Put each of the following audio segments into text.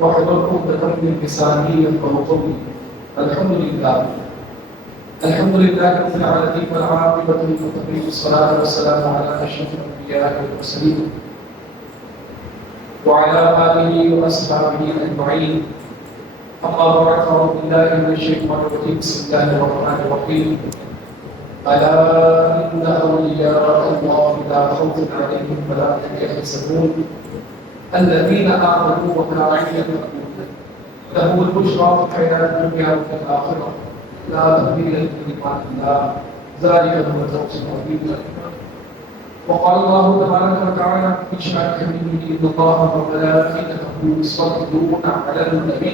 واحلل عقدة من لساني يفقهوا قولي. الحمد لله رب العالمين والعاقبة للمتقين والصلاة والسلام على أشرف الأنبياء والمرسلين وعلى آله وأصحابه أجمعين. أما بعد فأعوذ بالله من الشيطان الرجيم. بسم الله الرحمن الرحيم. ألا إن أولياء الله لا خوف عليهم ولا هم يحزنون الذين آمنوا وكانوا يتقون لهم البشرى في الحياة الدنيا وفي الآخرة لا تبديل لكلمات الله ذلك هو الفوز العظيم. وقال الله تبارك وتعالى في شأن حبيبه إن الله وملائكته يصلون على النبي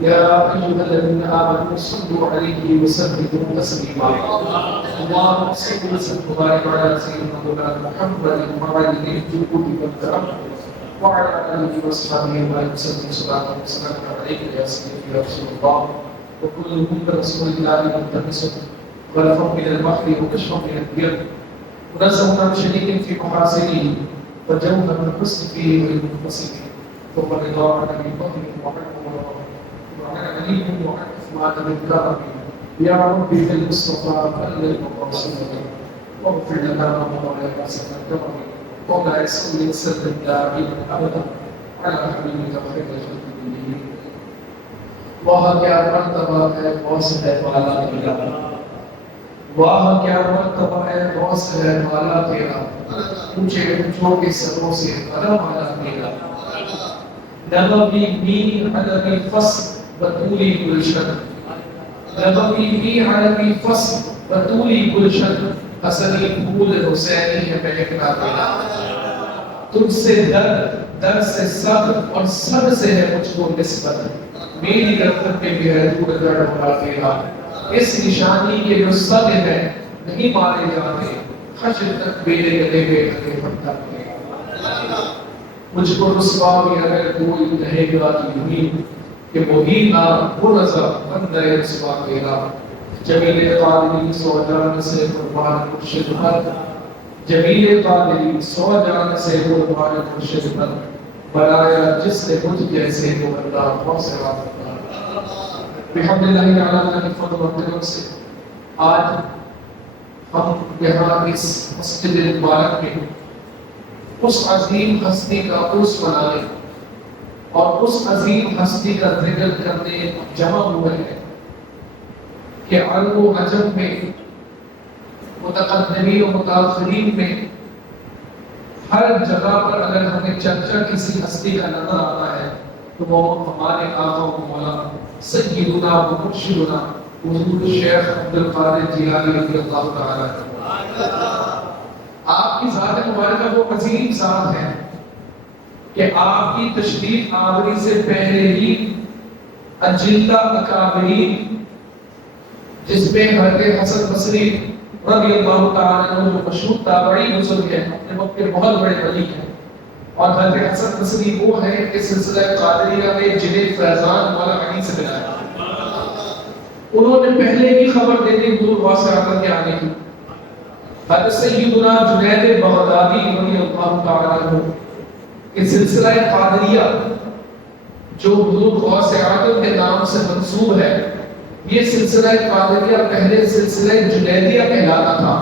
يا أيها الذين آمنوا صلوا عليه وسلموا تسليما. اللهم صل وسلم وبارك على سيدنا مولانا محمد وعلى آله وصحبه وعلى آله وصحبه وسلم صلاة وسلام عليك يا سيدي يا رسول الله. وكلكم برسول الله ملتمس ولفظ من البحر وكشف من البر ونزه من شريك في محاسنه وجوه من الحسن فيه والمنفصل ثم الرضا عن ابي بكر وعن علي وعن عثمان بن كرم يا ربي في المصطفى بلغ مقاصدنا واغفر لنا ما مضى يا واسع الكرم ولا يسلم وسلم دائما ابدا على حبيبك خير الخلق كلهم. واہ کیا مرتبہ ہے غوث ہے والا تیرا، واہ کیا مرتبہ ہے غوث ہے والا تیرا، اونچے اونچوں کے سروں سے قدم والا تیرا. نبوی می عربی فصل بطولی گلشن، نبوی می عربی فصل بطولی گلشن، حسنی پھول حسینی ہے مہکنا تیرا. تجھ سے در سے صبر اور صبر سے ہے مجھ کو نسبت، میری گردن پہ بھی ہے دور گڑھ ہوا تیرا. اس نشانی کے جو صد ہے نہیں مارے جاتے، حشر تک میرے گلے میں لگے پڑتا تیرا. مجھ کو رسوا بھی اگر کوئی کہے گا یوں کہ وہی نام وہ رضا بندہ رسوا تیرا. جمیل قادری سو جان سے قربان مرشد پر، جمیل قادری سو جان سے قربان مرشد پر، بنایا جس نے مجھ جیسے وہ بندہ بہت سے بات کرتا. بحمد اللہ تعالیٰ کے فضل و کرم سے آج ہم یہاں اس مسجد مبارک میں اس عظیم ہستی کا عرس منانے اور اس عظیم ہستی کا ذکر کرنے جمع ہوئے ہیں کہ عرب و عجم میں متقدمین و متاخرین میں ہر جگہ پر اگر ہمیں چرچا کسی ہستی کا نظر آتا ہے تو وہ ہمارے آقا و مولا سیدنا و مرشدنا حضور شیخ عبدالقادر جیلانی رضی اللہ تعالیٰ عنہ. آپ کی ذات مبارکہ وہ عظیم ذات ہے کہ آپ کی تشریف آوری سے پہلے ہی اجلہ اکابرین جس میں حضرت حسن بصری رضی اللہ تعالیٰ عنہ جو مشہور تابعی بزرگ ہے، اپنے وقت کے بہت بڑے ولی ہیں، اور حضرت حسن بصری وہ ہیں کہ سلسلہ قادریہ میں جنہیں فیضان مولا علی سے ملا ہے. انہوں نے پہلے ہی خبر دے دی حضور غوث اعظم کے آنے کی. حضرت سیدنا جنید بغدادی رضی اللہ تعالیٰ عنہ کہ سلسلہ قادریہ جو حضور غوث اعظم کے نام سے منسوب ہے، یہ سلسلہ قادریہ پہلے سلسلہ جنیدیہ کہلاتا تھا،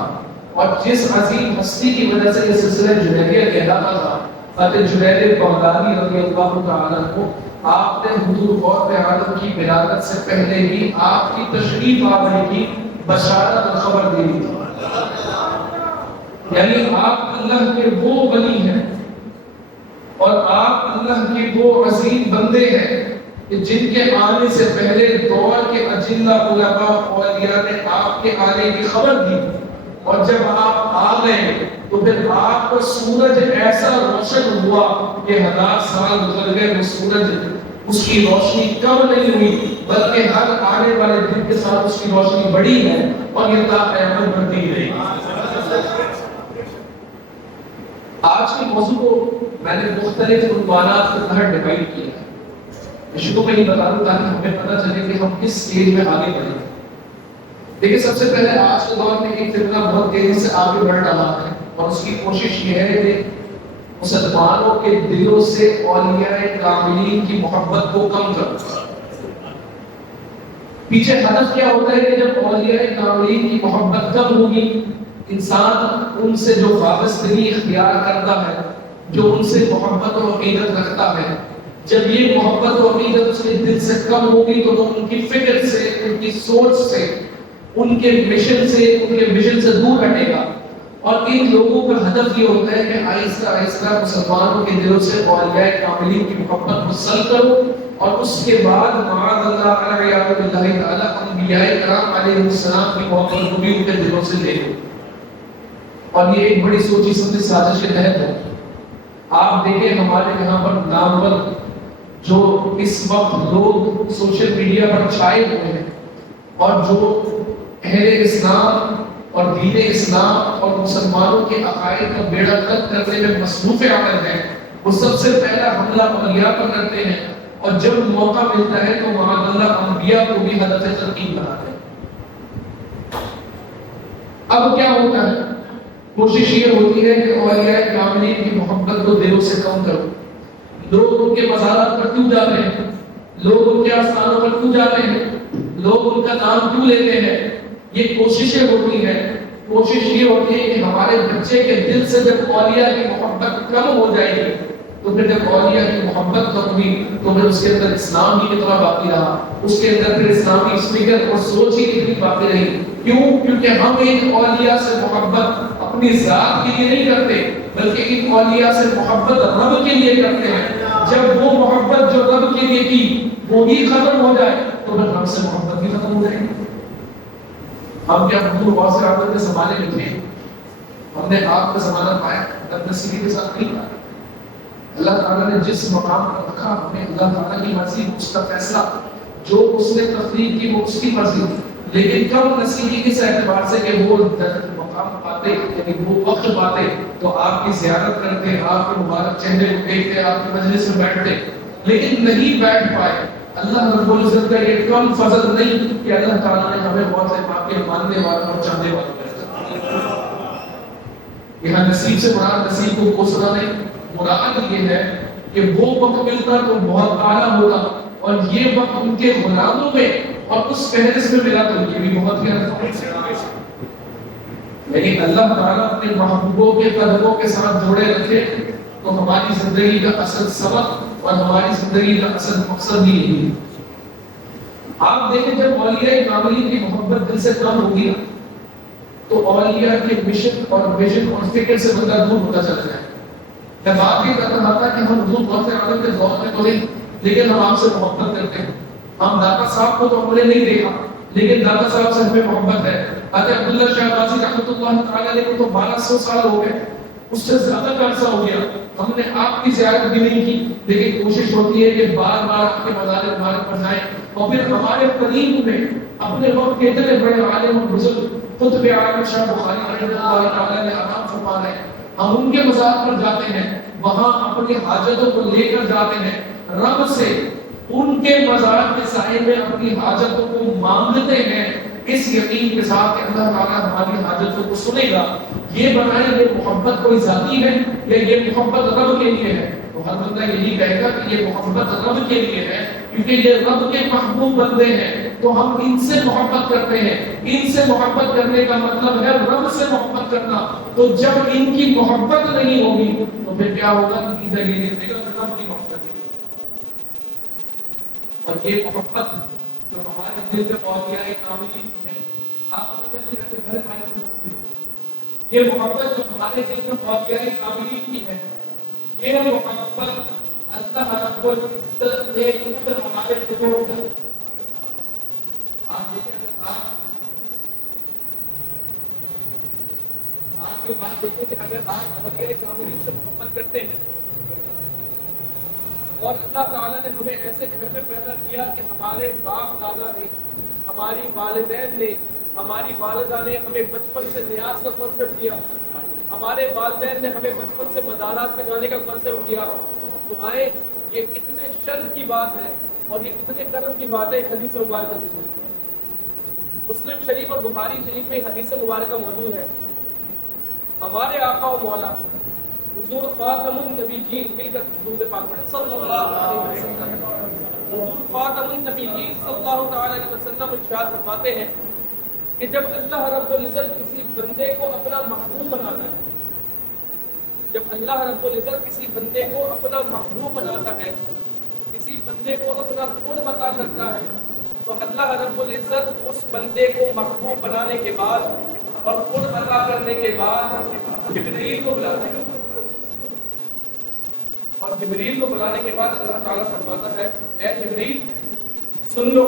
اور جس عظیم ہستی کی وجہ سے یہ سلسلہ جنیدیہ کہلاتا تھا حضرت جنید بغدادی رضی اللہ تعالیٰ عنہ، آپ نے حضور غوث اعظم کی ولادت سے پہلے ہی آپ کی تشریف آوری کی بشارت اور خبر دے دی تھی. یعنی آپ اللہ کے وہ ولی ہیں اور آپ اللہ کے وہ عظیم بندے ہیں جن کے آنے سے پہلے دور کے اجلہ علماء اولیاء نے آپ کے آنے کی خبر دی، اور جب آپ آ گئے تو پھر آپ کا سورج ایسا روشن ہوا کہ 1000 سال گزر گئے، وہ سورج اس کی روشنی کم نہیں ہوئی بلکہ ہر آنے والے دن کے ساتھ اس کی روشنی بڑھی ہے اور یہ تا قیامت بڑھتی رہے گی. آج کے موضوع کو میں نے مختلف عنوانات کے تحت ڈیوائڈ کیا ہے. شروع میں ہی بتا دوں تاکہ ہمیں پتہ چلے کہ ہم کس سٹیج میں آگے بڑھیں. دیکھیں سب سے پہلے آج کے دور میں ایک فتنہ بہت تیزی سے آگے بڑھ رہا ہے اور اس کی کوشش یہ ہے کہ مسلمانوں کے دلوں سے اولیاء کاملین کی محبت کو کم کروں. پیچھے ہدف کیا ہوتا ہے کہ جب اولیاء کاملین کی محبت کم ہوگی، انسان ان سے جو وابستگی اختیار کرتا ہے، جو ان سے محبت و عقیدت رکھتا ہے، جب یہ محبت و عقیدت اس کے دل سے کم ہوگی تو وہ ان کی فکر سے، ان کی سوچ سے، ان کے مشن سے دور ہٹے گا. اور ان لوگوں کا ہدف یہ ہوتا ہے کہ آہستہ آہستہ مسلمانوں کے دلوں سے اولیاء کاملین کی محبت کو سلب کرو، اور اس کے بعد معاذ اللہ علیہ تعالی انبیاء کرام علیہ السلام کی محبت کو بھی ان کے دلوں سے لے لو. اور یہ ایک بڑی سوچی سمجھی سازش کے تحت ہے. آپ دیکھیں ہمارے یہاں پر نامور جو اس وقت لوگ سوشل میڈیا پر چھائے ہوئے ہیں اور جو اہل اسلام اور دین اسلام اور مسلمانوں کے عقائد کا بیڑا غرق کرنے میں مصروف عمل ہیں، وہ سب سے پہلا حملہ اولیاء پر کرتے ہیں، اور جب موقع ملتا ہے تو معاذ اللہ انبیاء کو بھی ہدف ترکیب بناتے ہیں. اب کیا ہوتا ہے؟ کوشش یہ ہوتی ہے کہ اولیاء کاملین کی محبت کو دلوں سے کم کرو. لوگ ان کے مزارات پر کیوں جاتے ہیں؟ لوگ ان کے آستانوں پر کیوں جاتے ہیں؟ لوگ ان کا نام کیوں لیتے ہیں؟ یہ کوششیں ہوتی ہیں. کوشش یہ ہوتی ہے کہ ہمارے بچے کے دل سے جب اولیاء کی محبت کم ہو جائے گی تو پھر جب اولیاء کی محبت کم ہوئی تو پھر اس کے اندر اسلام ہی کتنا باقی رہا، اس کے اندر پھر اسلامی فکر اور سوچ ہی کتنی باقی رہی. کیوں؟ کیونکہ ہم ایک اولیاء سے محبت اپنی ذات کے لیے نہیں کرتے، بلکہ ان اولیاء سے محبت رب کے لیے کرتے ہیں. جب وہ محبت جو رب کے لیے کی وہ بھی ختم ہو جائے تو پھر ہم سے محبت بھی ختم ہو جائے گی. ہم کیا حضور غوث اعظم کے زمانے میں تھے؟ ہم نے آپ کا زمانہ پایا بدنصیبی کے ساتھ نہیں پایا. اللہ تعالیٰ نے جس مقام پر رکھا ہمیں اللہ تعالیٰ کی مرضی، اس کا فیصلہ، جو اس نے تخلیق کی وہ اس کی مرضی. لیکن کم نصیبی اس اعتبار سے کہ وہ مقام پاتے، یعنی وہ وقت پاتے تو آپ کی زیارت کرتے، آپ کے مبارک چہرے کو دیکھتے، آپ کی مجلس میں بیٹھتے، لیکن نہیں بیٹھ پائے. اللہ رب العزت کا یہ کم فضل نہیں کہ اللہ تعالیٰ نے ہمیں بہت سے پاک کے ماننے والوں اور چاہنے والوں یہاں نصیب سے مراد نصیب کو کوسنا نہیں، مراد یہ ہے کہ وہ وقت ملتا تو بہت اعلیٰ ہوتا، اور یہ وقت ان کے غلاموں میں اور اس فہرست میں ملا تو یہ بھی بہت ہی افضل. لیکن اللہ تعالیٰ اپنے محبوبوں کے قدموں کے ساتھ جوڑے رکھے تو ہماری زندگی کا اصل سبق اور ہماری زندگی کا اصل مقصد ہی یہی ہے. آپ دیکھیں جب اولیاء کاملین کی محبت دل سے کم ہوگی تو اولیاء کے مشن اور ویژن اور فکر سے بندہ دور ہوتا چلا جائے. میں بات یہ کر رہا تھا کہ ہم حضور غوث اعظم کے دور میں تو نہیں، لیکن ہم آپ سے محبت کرتے ہیں. ہم داتا صاحب کو تو ہم نے نہیں دیکھا، لیکن داتا صاحب سے ہمیں محبت ہے. حضرت عبداللہ شاہ غازی رحمۃ اللہ تعالی علیہ کو تو 1200 سال ہو گئے، اس سے زیادہ کا عرصہ ہو گیا. ہم نے آپ کی زیارت بھی نہیں کی، لیکن کوشش ہوتی ہے کہ بار بار آپ کے مزار مبارک پر جائیں. اور پھر ہمارے قریب میں اپنے وقت کے اتنے بڑے عالم اور بزرگ قطب عالم شاہ بخاری رحمۃ اللہ تعالی نے آرام فرما رہے ہیں، ہم ان کے مزار پر جاتے ہیں، وہاں اپنی حاجتوں کو لے کر جاتے ہیں، رب سے ان کے مزار کے سائے میں اپنی حاجتوں کو مانگتے ہیں، اس یقین کے ساتھ کہ اللہ تعالیٰ ہماری حاجتوں کو سنے گا. یہ بنائیں یہ محبت کوئی ذاتی ہے یا یہ محبت رب کے لیے ہے؟ تو ہر بندہ یہی کہے گا کہ یہ محبت رب کے لیے ہے، کیونکہ یہ رب کے محبوب بندے ہیں تو ہم ان سے محبت کرتے ہیں. ان سے محبت کرنے کا مطلب ہے رب سے محبت کرنا. تو جب ان کی محبت نہیں ہوگی تو پھر کیا ہوگا؟ نتیجہ یہ نکلے گا رب کی محبت نہیں. اور یہ محبت جو ہمارے دل میں اولیاء کاملین ہے، آپ اپنے دل میں بڑے معنی میں یہ محبت جو ہمارے دل میں اولیاء کاملین کی ہے، یہ محبت اللہ رب العزت نے خود ہمارے دلوں میں آپ دیکھیں آپ یہ بات دیکھیں کہ اگر آپ اولیاء کاملین سے محبت کرتے ہیں اور اللہ تعالیٰ نے ہمیں ایسے گھر میں پیدا کیا کہ ہمارے باپ دادا نے، ہماری والدین نے، ہماری والدہ نے ہمیں بچپن سے نیاز کا کنسپٹ دیا، ہمارے والدین نے ہمیں بچپن سے مزارات میں جانے کا کنسپٹ دیا. تو آئے یہ کتنے شرف کی بات ہے اور یہ کتنے کرم کی بات ہے. ایک حدیث مبارکہ سے مسلم شریف اور بخاری شریف میں حدیث مبارکہ موجود ہے. ہمارے آقا و مولا حضور خاتم النبیین مل کر درود پاک پڑھیں صلی اللہ علیہ وسلم. حضور خاتم النبیین صلی اللہ تعالی علیہ وسلم ارشاد فرماتے ہیں کہ جب اللہ رب العزت کسی بندے کو اپنا محبوب بناتا ہے، جب اللہ رب العزت کسی بندے کو اپنا محبوب بناتا ہے، کسی بندے کو اپنا قرب عطا کرتا ہے، تو اللہ رب العزت اس بندے کو محبوب بنانے کے بعد اور قرب عطا کرنے کے بعد جبریل کو بلاتا ہے. اور جبریل کو بلانے کے بعد اللہ تعالیٰ فرماتا ہے اے جبریل سن لو،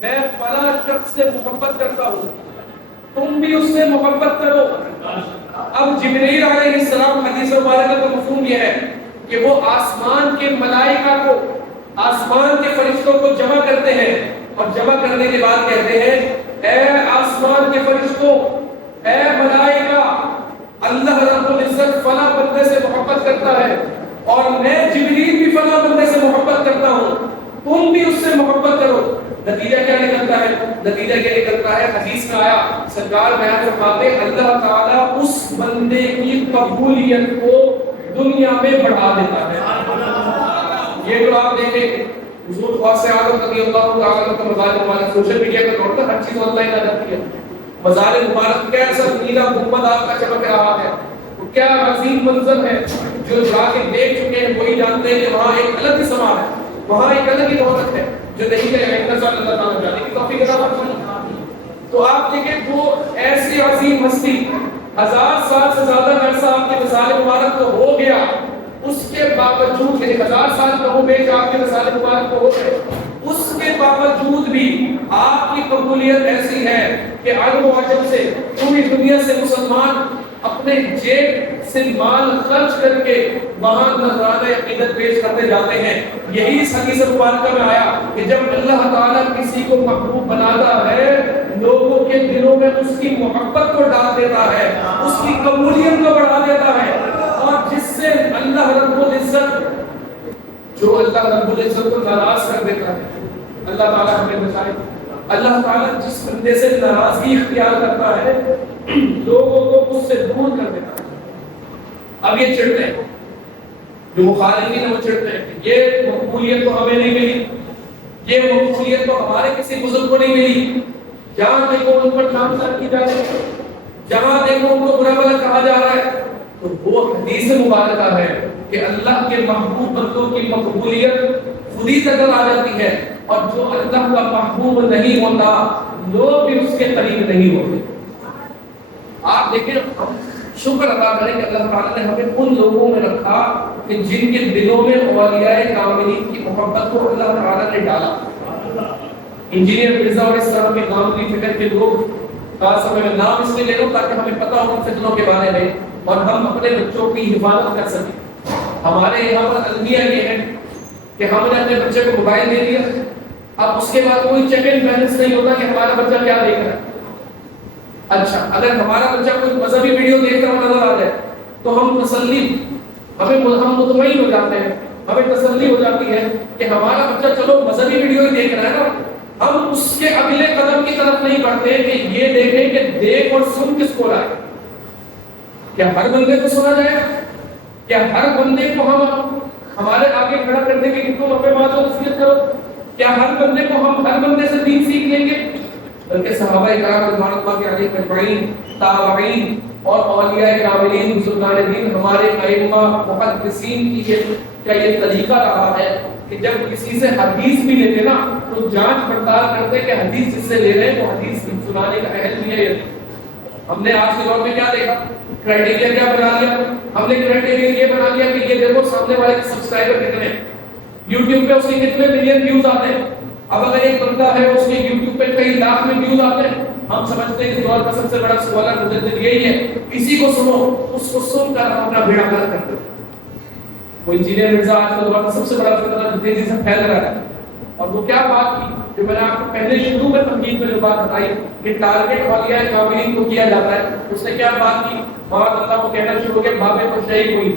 میں فلاں شخص سے محبت کرتا ہوں، تم بھی اس سے محبت کرو. اب جبریل علیہ السلام، حدیث مبارکہ کا مفہوم یہ ہے کہ وہ آسمان کے ملائکہ کو، آسمان کے فرشتوں کو جمع کرتے ہیں اور جمع کرنے کے بعد کہتے ہیں اے آسمان کے فرشتوں، اے ملائکہ، اللہ رب العزت فلاں بندے سے محبت کرتا ہے اور میں جبریل بھی فلاں بندے سے محبت کرتا ہوں، تم بھی اس سے محبت کرو. نتیجہ کیا نکلتا ہے؟ نتیجہ کیا نکلتا ہے؟ حدیث میں آیا، سرکار بیان فرماتے ہیں اللہ تعالیٰ اس بندے کی قبولیت کو دنیا میں بڑھا دیتا ہے. یہ جو آپ دیکھیں حضور خاص اعظم رضی اللہ تعالیٰ عنہ کا مزار مبارک، سوشل میڈیا کا دور تھا، ہر چیز آن لائن آ جاتی ہے. مزار مبارک کیسا نیلا گنبد آپ کا چمک رہا ہے، کیا عظیم منظر ہے. جو جا کے دیکھ چکے ہیں وہی جانتے ہیں کہ وہاں ایک الگ ہی سما ہے، وہاں ایک الگ ہی دولت ہے جو نہیں گئے ہیں. اللہ تعالیٰ جانے کی توفیق عطا فرمائے. تو آپ دیکھیں وہ ایسی عظیم ہستی، 1000 سال سے زیادہ عرصہ آپ کے مزار مبارک کو ہو گیا، اس کے باوجود 1000 سال کہو بیچ آپ کے مزار مبارک کو ہو گئے، اس کے باوجود بھی آپ کی قبولیت ایسی ہے کہ عرب و عجم سے پوری دنیا سے مسلمان اپنے جیب سے مال خرچ کر کے وہاں نذرانہ عقیدت پیش کرتے جاتے ہیں. یہی اس حدیث مبارکہ میں آیا کہ جب اللہ تعالیٰ کسی کو محبوب بناتا ہے، لوگوں کے دلوں میں اس کی محبت کو ڈال دیتا ہے، اس کی قبولیت کو بڑھا دیتا ہے. اور جس سے اللہ رب العزت، جو اللہ رب العزت کو ناراض کر دیتا ہے، اللہ تعالیٰ ہمیں بچائے، اللہ تعالیٰ جس بندے سے ناراضگی اختیار کرتا ہے لوگوں کو اس سے دور کر دیتا ہے. اب یہ چڑھتے ہیں، جو مخالفین ہیں وہ چڑھتے ہیں کہ یہ مقبولیت تو ہمیں نہیں ملی، یہ مقبولیت تو ہمارے کسی بزرگ کو نہیں ملی. جہاں دیکھو ان پر نامزد کی جاتی ہے، جہاں دیکھو ان کو برا بھلا کہا جا رہا ہے. تو وہ حدیث مبارکہ ہے کہ اللہ کے محبوب بندوں کی مقبولیت خود ہی تک آ جاتی ہے، اور جو اللہ کا محبوب نہیں ہوتا لوگ بھی اس کے قریب نہیں ہوتے. آپ دیکھیں، ہم شکر ادا کریں کہ اللہ تعالیٰ نے ہمیں ان لوگوں میں رکھا کہ جن کے دلوں میں اولیاء کاملین کی محبت کو اللہ تعالیٰ نے ڈالا. انجینئر مرزا اور اس طرح کے کاملی فکر کے لوگ، خاص طور میں نام اس لیے لے لوں تاکہ ہمیں پتہ ہو فتنوں کے بارے میں اور ہم اپنے بچوں کی حفاظت کر سکیں. ہمارے یہاں پر المیہ یہ ہے کہ ہم نے اپنے بچے کو موبائل دے دیا، اب اس کے بعد کوئی چیک اینڈ بیلنس نہیں ہوتا کہ ہمارا بچہ کیا دیکھ رہا ہے. اچھا، اگر ہمارا بچہ کوئی مذہبی ویڈیو دیکھ رہا نظر آ جائے تو ہم ہم مطمئن ہو جاتے ہیں، ہمیں تسلی ہو جاتی ہے کہ ہمارا بچہ چلو مذہبی ویڈیو ہی دیکھ رہا ہے نا. ہم اس کے اگلے قدم کی طرف نہیں بڑھتے کہ یہ دیکھیں کہ دیکھ اور سن کس کو لائے. کیا ہر بندے کو سنا جائے؟ کیا ہر بندے کو ہم ہمارے آگے کھڑا کرنے کے تم اپنے بات کو نصیحت کرو؟ کیا ہر بندے کو ہم ہر بندے سے دین سیکھ لیں گے؟ بلکہ صحابہ کرام رضوان اللہ کے علیہ اجمعین، تابعین اور اولیاء کاملین بزرگان دین، ہمارے ائمہ محدثین کی یہ طریقہ رہا ہے کہ جب کسی سے حدیث بھی لیتے نا تو جانچ پڑتال کرتے کہ حدیث جس سے لے رہے ہیں وہ حدیث سنانے کا اہل بھی ہے. ہم نے آج کے دور میں کیا دیکھا؟ کرائٹیریا کیا بنا لیا؟ ہم نے کرائٹیریا یہ بنا لیا کہ یہ دیکھو سامنے والے کے سبسکرائبر کتنے ہیں، یوٹیوب پہ اس کے کتنے ملین ویوز آتے ہیں. اب اگر ایک بندہ ہے اس کے یوٹیوب پہ کئی لاکھ میں ویوز آتے ہیں، ہم سمجھتے ہیں اس دور کا سب سے بڑا سوال مجدد یہی ہے اسی کو سنو، اس کو سن کر ہم اپنا بیڑا غرق کر دیں. وہ انجینئر مرزا آج کے دور کا سب سے بڑا فتنہ تیزی سے پھیل رہا ہے. اور وہ کیا بات کی جو میں نے آپ کو پہلے شروع میں تمہید میں جو بات بتائی کہ ٹارگٹ اولیاء کاملین کو کیا جاتا ہے، اس نے کیا بات کی؟ وہاں اللہ کو کہنا شروع ہو گیا بابے تو شہید ہوئی.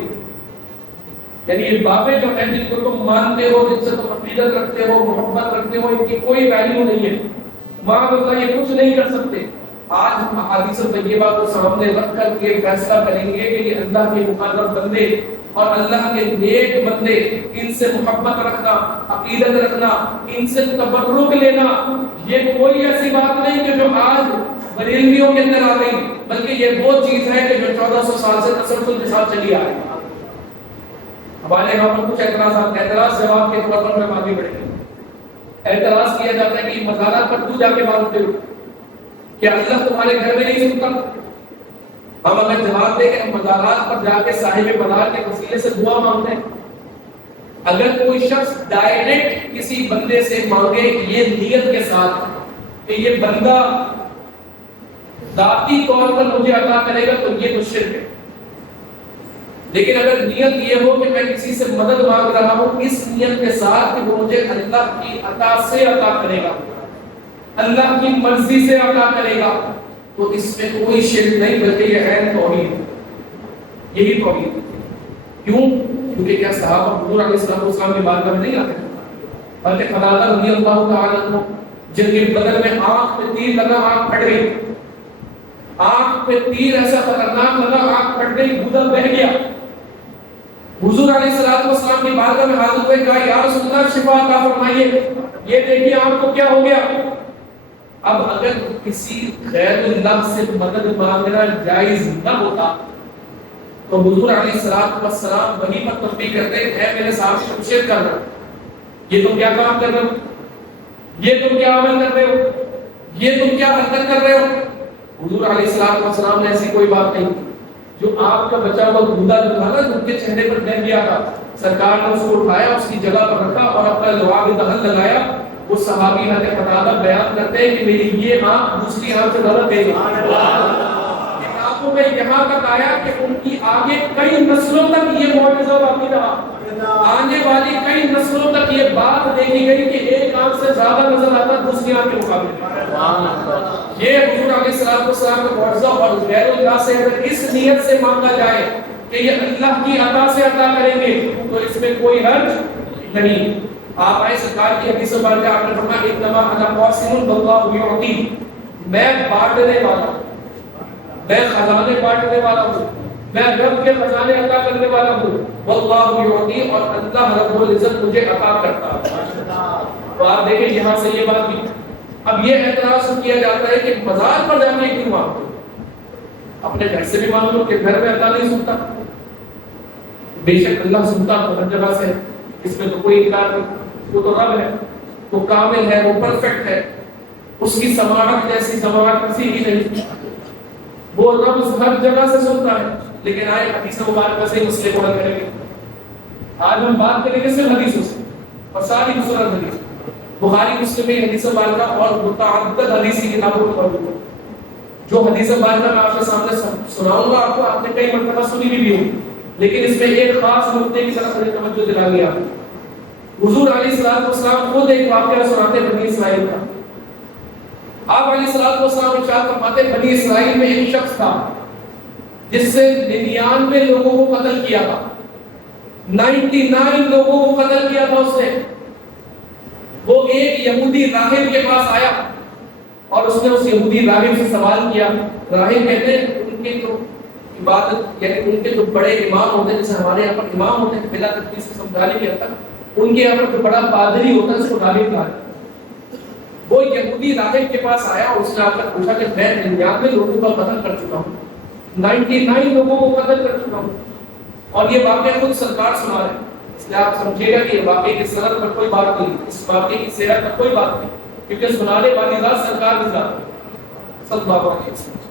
یعنی یہ بابے جو ہیں جن کو تم مانتے ہو، جن سے تم عقیدت رکھتے ہو، محبت رکھتے ہو، ان کی کوئی ویلیو نہیں ہے. وہاں اللہ یہ کچھ نہیں کر سکتے. آج ہم احادیث طیبہ کو سامنے رکھ کر یہ فیصلہ کریں گے کہ یہ اللہ کے مقرب بندے اور اللہ کے نیک بندے، ان سے محبت رکھنا، عقیدت رکھنا، ان سے تبرک لینا، یہ کوئی ایسی بات نہیں کہ جو آج بریلویوں کے اندر آ گئی، بلکہ یہ وہ چیز ہے کہ جو 1400 سال سے تسلسل کے ساتھ چلی آ رہی ہے۔ ہمارے یہاں پر کچھ اعتراض جواب کے طور پر میں آگے بڑھیں گے۔ اعتراض کیا جاتا ہے کہ مزارات پر تو جا کے مانگتے ہو، کیا اللہ تمہارے گھر میں نہیں سنتا؟ ہم اگر جواب دیں کہ ہم مزارات پر جا کے صاحب مزار کے وسیلے سے دعا مانگتے ہیں، اگر کوئی شخص ڈائریکٹ کسی بندے سے مانگے یہ نیت کے ساتھ کہ یہ بندہ ذاتی طور پر مجھے عطا کرے گا تو یہ تو شرک ہے۔ لیکن اگر نیت یہ ہو کہ میں کسی سے مدد مانگ رہا ہوں اس نیت کے ساتھ کہ وہ مجھے اللہ کی عطا سے عطا کرے گا، اللہ کی مرضی سے عطا کرے گا، تو اس میں کوئی شرک نہیں بلکہ یہ عین توحید ہے۔ یہی توحید ہے۔ کیوں؟ کیونکہ کیا صحابہ حضور علیہ السلام کی بارگاہ میں نہیں آتے؟ حضرت قتادہ رضی اللہ تعالیٰ عنہ جن کے بدن میں آنکھ میں تیر لگا، آنکھ پھٹ گئی، آنکھ پہ تیر ایسا خطرناک لگا، آنکھ پھٹ گئی، گودا بہہ گیا۔ حضور علیہ السلام کی بارگاہ میں حاضر ہوئے، کہا یا رسول اللہ شفا عطا فرمائیے، یہ دیکھیے آنکھ کو کیا ہو گیا۔ اب اگر کسی غیر اللہ سے مدد مانگنا جائز نہ ہوتا تو حضور علیہ السلام وہی پر تنبیہ کرتے ہیں، میرے ساتھ شمشیر کر رہا، یہ تم کیا کام کر رہے ہو، یہ تم کیا عمل کر رہے ہو، یہ تم کیا حرکت کر رہے ہو۔ حضور علیہ السلام نے ایسی کوئی بات نہیں، جو آپ کا بچہ ہوا گودا جو تھا نا، ان کے چہرے پر بہہ گیا تھا، سرکار نے اس کو اٹھایا، اس کی جگہ پر رکھا اور اپنا لعاب دہن لگایا۔ وہ صحابی حضرت قتادہ بیان کرتے ہیں کہ میری یہ آنکھ دوسری آنکھ سے زیادہ تیز ہے۔ آنکھوں میں یہاں تک آیا کہ ان کی آگے کئی نسلوں تک یہ معجزہ باقی رہا، آنے والی کئی نسلوں تک یہ بات دیکھی گئی کہ ایک آنکھ سے زیادہ نظر آتا دوسری آنکھ کے مقابلے۔ یہ حضور علیہ السلام کا معجزہ، اور غیر اللہ سے اگر اس نیت سے مانگا جائے کہ یہ اللہ کی عطا سے عطا کریں گے تو اس میں کوئی حرج نہیں۔ آپ آئے سرکار کی حدیث سے بات آپ نے فرمایا انما انا قاسم واللہ یعطی، میں بانٹنے والا ہوں، میں خزانے بانٹنے والا ہوں، میں رب کے خزانے عطا کرنے والا ہوں، واللہ یعطی، اور اللہ رب العزت مجھے عطا کرتا ہے۔ تو آپ دیکھیں یہاں سے یہ بات بھی۔ اب یہ اعتراض کیا جاتا ہے کہ مزار پر جا کے کیوں مانگو، اپنے گھر سے بھی مانگ لو کہ گھر میں اللہ نہیں سنتا۔ بے شک اللہ سنتا ہر جگہ سے، اس میں تو کوئی انکار نہیں، وہ تو رب ہے، وہ کامل ہے، وہ پرفیکٹ ہے، اس کی سماعت جیسی سماعت کسی کی نہیں، وہ رب ہر جگہ سے سنتا ہے۔ لیکن آئے حدیث مبارکہ سے مسئلے کو حل کریں گے۔ آج ہم بات کریں گے صرف حدیثوں سے، اور ساری مسلم حدیث، بخاری مسلم میں حدیث مبارکہ اور متعدد حدیثی کتابوں کو پڑھو۔ جو حدیث مبارکہ میں آپ کے سامنے سناؤں گا، آپ نے کئی مرتبہ سنی بھی ہوگی، لیکن اس میں ایک خاص نقطے کی طرف ہمیں توجہ دلانی ہے۔ حضور علیہ السلام خود ایک واقعہ سناتے بنی اسرائیل کا۔ آپ علیہ السلام ارشاد فرماتے بنی اسرائیل میں ایک شخص تھا جس سے 99 لوگوں کو قتل کیا تھا، 99 لوگوں کو قتل کیا تھا اس نے۔ وہ ایک یہودی راہب کے پاس آیا اور اس نے اس یہودی راہب سے سوال کیا۔ راہب کہتے ہیں ان کی جو عبادت، یعنی ان کے جو بڑے امام ہوتے ہیں، جیسے ہمارے یہاں پر امام ہوتے ہیں، بلا تکلیف سے سمجھانے کے حد تک ان کے یہاں پر جو بڑا پادری ہوتا ہے اس کو راہب کہا ہے۔ وہ یہودی راہب کے پاس آیا اور اس نے آ کر پوچھا کہ میں 99 لوگوں کا قتل کر چکا ہوں، 99 لوگوں کو قتل کر چکا ہوں، اور یہ واقعہ خود سرکار سنا رہے ہیں۔ اس لیے آپ سمجھے گا کہ یہ واقعے کی سند پر کوئی بات نہیں، اس واقعے کی سیرت پر کوئی بات نہیں، کیونکہ سنانے والی ذات سرکار کی ذات ہے صلی اللہ علیہ وسلم۔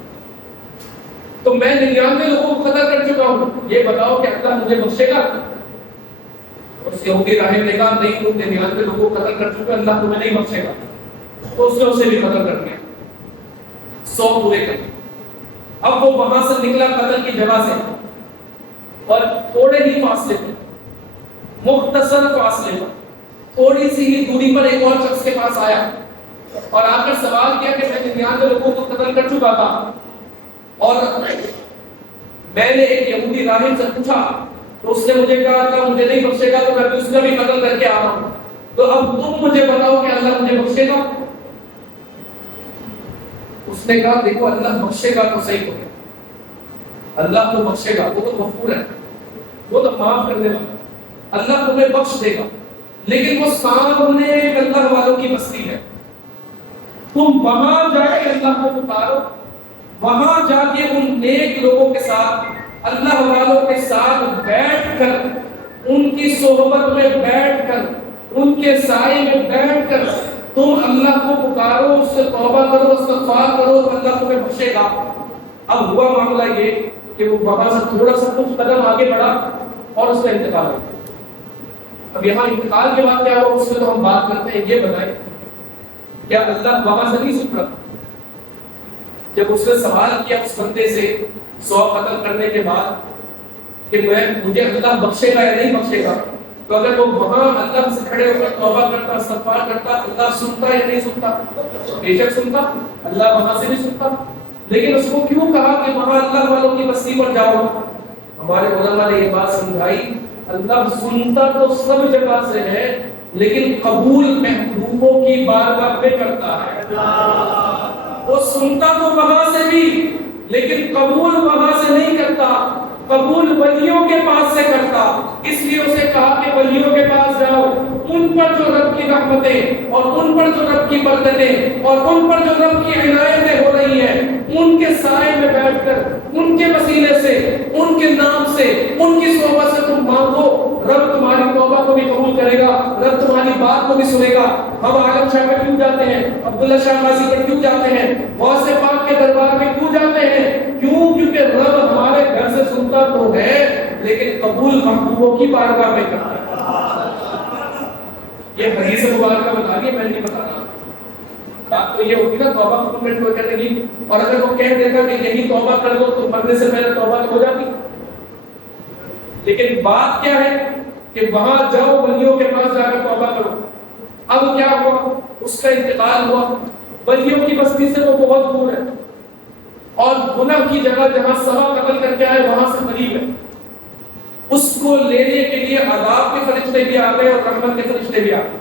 تو میں 99 لوگوں کو قتل کر چکا ہوں، یہ بتاؤ کہ اللہ مجھے بخشے گا؟ اس یہودی راہب نے کہا نہیں، تم 99 لوگوں کو قتل کر چکے، اللہ تمہیں نہیں بخشے گا۔ تو اس نے اسے بھی قتل کر دیا، 100 پورے کر دیے۔ اب وہ وہاں سے نکلا قتل کی جگہ سے، اور تھوڑے ہی فاصلے پر، مختصر فاصلے پر، تھوڑی سی ہی دوری پر ایک اور شخص کے پاس آیا اور آ کر سوال کیا کہ میں 99 لوگوں کو قتل کر چکا تھا، اور میں نے ایک یہودی راہب سے پوچھا تو اس نے مجھے کہا کہ مجھے نہیں بخشے گا، تو میں اس کا بھی قتل کر کے آ رہا ہوں، تو اب تم مجھے بتاؤ کہ اللہ مجھے بخشے گا؟ اس نے کہا دیکھو اللہ بخشے گا تو صحیح ہوگا، اللہ تو بخشے گا، وہ تو غفور ہے، وہ تو معاف کرنے والا، اللہ تمہیں بخش دے گا، لیکن وہ سامنے ایک اللہ والوں کی بستی ہے، تم وہاں جا کے اللہ کو پکارو، وہاں جا کے ان نیک لوگوں کے ساتھ، اللہ والوں کے ساتھ بیٹھ کر، ان کی صحبت میں بیٹھ کر، ان کے سائے میں بیٹھ کر تم اللہ کو پکارو، اس سے توبہ کرو، استغفار کرو، اللہ تمہیں بخشے گا۔ اب ہوا معاملہ یہ کہ وہ وہاں سے تھوڑا سا کچھ قدم آگے بڑھا اور اس کا انتقال ہو گیا۔ اب یہاں انتقال کے بعد کیا ہوا اس میں تو ہم بات کرتے ہیں، یہ بتائیں کیا اللہ وہاں سے نہیں سن رہا؟ جب اس نے سوال کیا اس بندے سے 100 قتل کرنے کے بعد کہ مجھے اللہ بخشے گا یا نہیں بخشے گا، تو اگر وہ وہاں اللہ سے کھڑے ہو کر توبہ کرتا، استغفار کرتا، اللہ سنتا یا نہیں سنتا؟ بے شک سنتا، اللہ وہاں سے بھی سنتا، لیکن اس کو کیوں کہا کہ وہاں اللہ والوں کی بستی پر جاؤ؟ ہمارے علماء نے یہ بات سمجھائی، اللہ سنتا تو سب جگہ سے ہے، لیکن قبول محبوبوں کی بارگاہ میں کرتا ہے۔ وہ سنتا تو وہاں سے بھی، لیکن قبول وہاں سے نہیں کرتا، قبول ولیوں کے پاس سے کرتا۔ اس لیے اسے کہا کہ ولیوں کے پاس جاؤ، ان پر جو رب کی رحمتیں اور ان پر جو رب کی برکتیں اور ان پر جو رب کی عنایتیں ہو رہی ہیں، ان کے سائے میں بیٹھ کر، ان کے وسیلے سے، ان کے نام سے، ان کی صحبت سے تم مانگو، رب تمہاری توبہ کو بھی قبول کرے گا، رب تمہاری بات کو بھی سنے گا۔ ہم عالم شاہ پہ کیوں جاتے ہیں، عبداللہ شاہ غازی پہ کیوں جاتے ہیں، غوث پاک کے دربار میں کیوں جاتے ہیں؟ کیوں؟ کیونکہ رب ہمارے گھر سے سنتا تو ہے، لیکن قبول محبوبوں کی بارگاہ میں کرتا ہے۔ یہ حدیث مبارکہ بتا رہی ہے، میں نہیں بتا رہا۔ بات تو یہ ہوگی نا توبہ حکومت کو کہنے کی، اور اگر وہ کہہ دیتا کہ یہی توبہ کر دو تو مرنے سے پہلے توبہ ہو جاتی۔ لیکن بات کیا ہے کہ وہاں جاؤ، ولیوں کے پاس جا کر توبہ کرو۔ اب کیا ہوا؟ اس کا انتقال ہوا، ولیوں کی بستی سے وہ بہت دور ہے، اور گناہ کی جگہ جہاں سوا قتل کر کے آئے وہاں سے قریب ہے۔ اس کو لینے کے لیے عذاب کے فرشتے بھی آ گئے اور رحمت کے فرشتے بھی آ گئے۔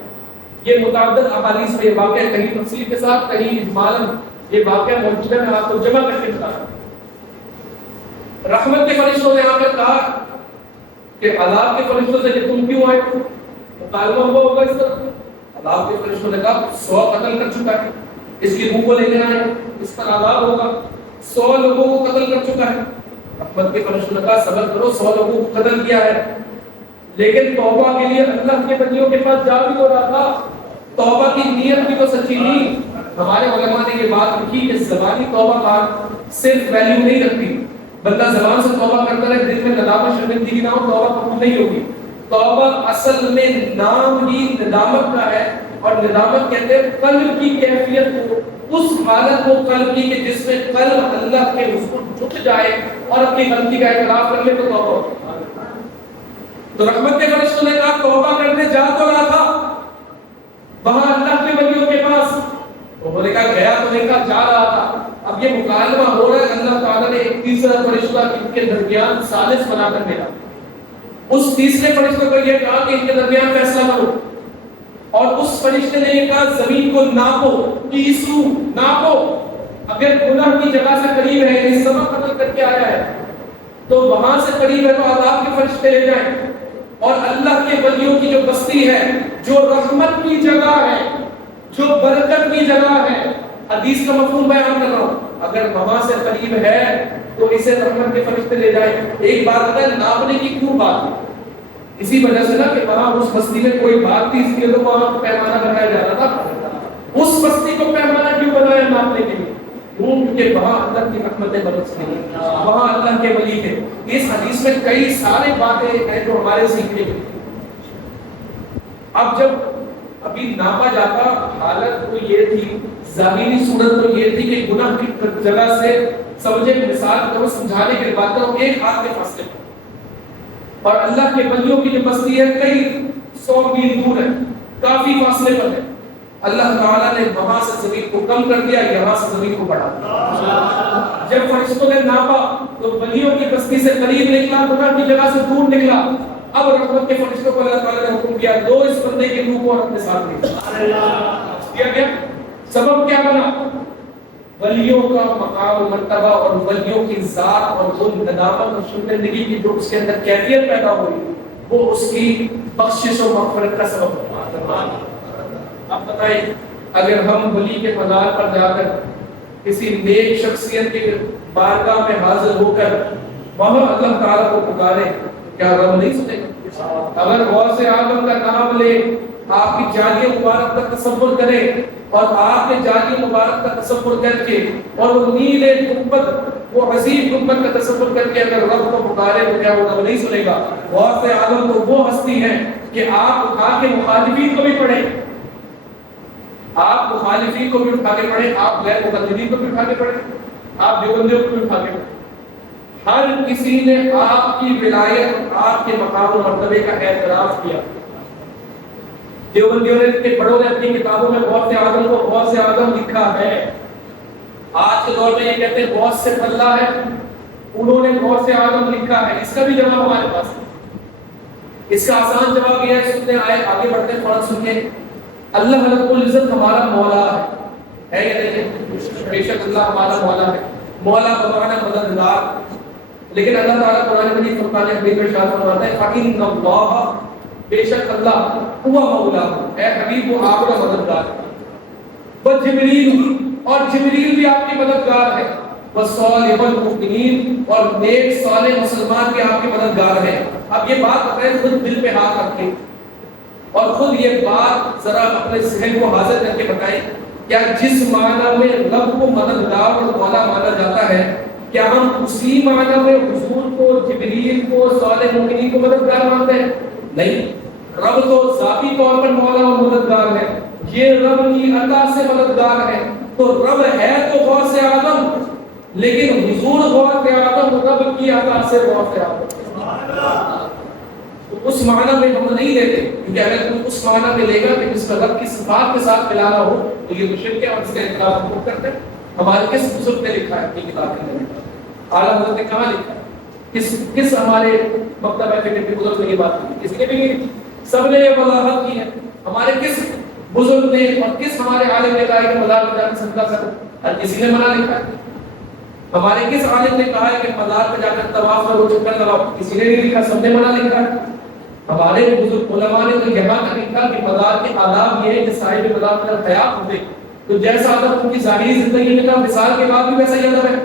یہ متعدد احادیث میں یہ واقعہ کہیں تفصیل کے ساتھ، کہیں اجمالاً یہ واقعہ موجود ہے، میں آپ کو جمع کر کے بتا رہا ہوں۔ رحمت کے فرشتوں نے آ کر کہا کہ عذاب کے فرشتوں سے کہ تم کیوں آئے؟ مکالمہ ہوا ہوگا اس طرح۔ عذاب کے فرشتوں نے کہا 100 قتل کر چکا ہے، اس کی روح کو لے کر آئے، اس پر عذاب ہوگا، 100 لوگوں کو قتل کر چکا ہے۔ رحمت کے فرشتوں نے کہا صبر کرو، 100 لوگوں کو قتل کیا ہے، لیکن توبہ کے لیے اللہ کے بندیوں کے پاس جا بھی ہو رہا تھا، توبہ کی نیت بھی تو سچی نہیں۔ ہمارے علماء نے یہ بات لکھی کہ زبانی توبہ کا صرف ویلیو نہیں رکھتی، بندہ زبان سے توبہ کرتا رہے، دل میں ندامت شرمندگی نہ ہو، توبہ قبول نہیں ہوگی۔ توبہ اصل میں نام ہی ندامت کا ہے، اور ندامت کہتے ہیں قلب کی کیفیت کو، اس حالت کو قلب کی کہ جس میں قلب اللہ کے حضور جھک جائے اور اپنی غلطی کا اعتراف کر لے تو توبہ ہوتی ہے۔ تو رحمت کے فرشتوں نے کہا توبہ کرنے جا تو رہا تھا وہاں اللہ کے ولیوں کے پاس، انہوں نے کہا گیا تو نہیں، کہا جا رہا تھا۔ اب یہ مکالمہ ہو رہا ہے، اللہ تعالیٰ نے ایک تیسرا فرشتہ ان کے درمیان ثالث بنا کر بھیجا۔ اس تیسرے فرشتے کو یہ کہا کہ ان کے درمیان فیصلہ کرو، اور اس فرشتے نے یہ کہا زمین کو ناپو، قیسو، ناپو، اگر گناہ کی جگہ سے قریب ہے، یعنی سبق قتل کر کے آیا ہے تو وہاں سے قریب ہے تو عذاب کے فرشتے لے جائیں، اور اللہ کے ولیوں کی جو بستی ہے، جو رحمت کی جگہ ہے، جو برکت کی جگہ ہے، حدیث کا مفہوم بیان کر رہا ہوں، اگر وہاں سے قریب ہے تو اسے رحمت کے فرشتے لے جائیں۔ ایک بات ہے ناپنے کی کیوں بات ہے؟ اسی وجہ سے نا کہ وہاں اس بستی میں کوئی بات تھی، اس لیے تو وہاں پیمانہ بنایا جا رہا تھا۔ اس بستی کو پیمانہ کیوں بنایا ناپنے کے لیے؟ کیونکہ وہاں اللہ کی رحمتیں برس گئی، وہاں اللہ کے ولی تھے۔ اس حدیث میں کئی سارے باتیں ہیں جو ہمارے سیکھنے کی۔ اب جب ابھی ناپا جاتا، حالت تو یہ تھی، ظاہری صورت تو یہ تھی کہ گناہ کی جگہ سے سمجھے، مثال کرو، سمجھانے کی بات کرو، ایک ہاتھ کے فاصلے پر، اور اللہ کے ولیوں کی جو بستی ہے کئی 100 میل دور ہے، کافی فاصلے پر ہے۔ اللہ تعالیٰ نے وہاں سے زمین کو کم کر دیا، یہاں سے زمین کو بڑھا دیا۔ جب فرشتوں نے ناپا تو ولیوں کی بستی سے قریب نکلا، گناہ کی جگہ سے دور نکلا۔ اب رحمت کے فرشتوں کو اللہ تعالیٰ نے حکم کیا دو اس بندے کی روح کو اور اپنے ساتھ لے گیا۔ سبب کیا بنا؟ ولیوں کا مقام و مرتبہ اور ولیوں کی ذات اور ان ندامت اور شکرگزاری کی جو اس کے اندر کیفیت پیدا ہوئی وہ اس کی بخشش و مغفرت کا سبب ہوتا ہے۔ اب بتائیے اگر ہم ولی کے مزار پر جا کر کسی نیک شخصیت کے بارگاہ میں حاضر ہو کر وہاں اللہ تعالیٰ کو پکارے، کیا رب نہیں سنے گا؟ اگر غوث اعظم کا نام لے، آپ کی جاگے مبارک کا تصور کرے اور آپ کے جاگے مبارک کا تصور کر کے اور وہ نیلے گنبد، وہ عظیم گنبد کا تصور کر کے اگر رب کو پکارے تو کیا وہ رب نہیں سنے گا؟ غوث اعظم تو وہ ہستی ہے کہ آپ اٹھا کے مخالفین کو بھی پڑھیں، آپ مخالفین کو بھی اٹھا کے پڑھیں، آپ غیر مقلدین کو بھی اٹھا کے پڑھیں، آپ دیوبندیوں کو بھی اٹھا کے پڑھیں، ہر کسی نے آپ کی ولایت اور آپ کے مقام و مرتبے کا اعتراف کیا۔ دیوبندیوں نے کے بڑوں نے اپنی کتابوں میں غوث اعظم کو غوث اعظم لکھا ہے۔ آج کے دور میں یہ کہتے ہیں غوث سے اللہ ہے، انہوں نے غوث اعظم لکھا ہے۔ اس کا بھی جواب ہمارے پاس ہے۔ اس کا آسان جواب یہ ہے، سنتے آئے آگے بڑھتے ہیں، فوراً سنیں۔ اللہ رب العزت ہمارا مولا ہے یا نہیں؟ بے شک اللہ ہمارا مولا ہے۔ مولا بمعنی مددگار، لیکن اللہ تعالیٰ قرآن مجید فرقان حمید میں ارشاد فرماتا ہے فَإِنَّ اللَّهَ، بے شک اللہ ہوا مولا، اے حبیب وہ آپ کا مددگار ہے۔ وَجِبْرِیل، اور جبریل بھی آپ کی مددگار ہے۔ وَصَالِحُ الْمُؤْمِنِينَ، اور نیک صالح مسلمان بھی آپ کے مددگار ہیں۔ اب یہ بات بتائیں، خود دل پہ ہاتھ رکھیں اور خود یہ بات ذرا اپنے ذہن کو حاضر کر کے بتائیں، کیا جس معنی میں رب کو مددگار اور مولا مانا جاتا ہے، کیا ہم اسی معنی میں حضور کو، جبریل کو، صالح مومنین کو مددگار مانتے ہیں؟ نہیں، رب تو ذاتی طور پر مولا اور مددگار ہے، یہ رب کی عطا سے مددگار ہے۔ تو رب ہے تو غوث اعظم، لیکن حضور غوث اعظم رب کی عطا سے غوث اعظم، اس معنی میں ہم نہیں لیتے، کیونکہ اگر کوئی اس معنی میں لے گا کہ جس کا رب کی صفات کے ساتھ ملانا ہو تو یہ مشرک ہے اور اس کا انکار ہم کرتے ہیں۔ ہمارے کس بزرگ نے لکھا ہے اپنی کتاب کے اندر؟ اعلیٰ حضرت نے کہاں لکھا ہے؟ کس ہمارے مکتبہ فکر کے بزرگ نے یہ بات کی؟ کسی نے بھی نہیں، سب نے یہ وضاحت کی ہے۔ ہمارے کس بزرگ نے اور کس ہمارے عالم نے کہا ہے کہ مزار پہ جا کے صدقہ کرو؟ ہر کسی نے منع لکھا ہے۔ ہمارے کس عالم نے کہا ہے کہ مزار پہ جا کر طواف کرو، چکر لگاؤ؟ کسی نے نہیں لکھا، سب نے منع لکھا ہے۔ ہمارے بزرگ علماء نے تو یہاں تک لکھا کہ مزار کے آداب یہ ہے کہ صاحب مزار پر حیات ہوتے تو جیسا ادب ان کی ظاہری زندگی میں تھا، مثال کے بعد بھی ویسا ہی ادب ہے۔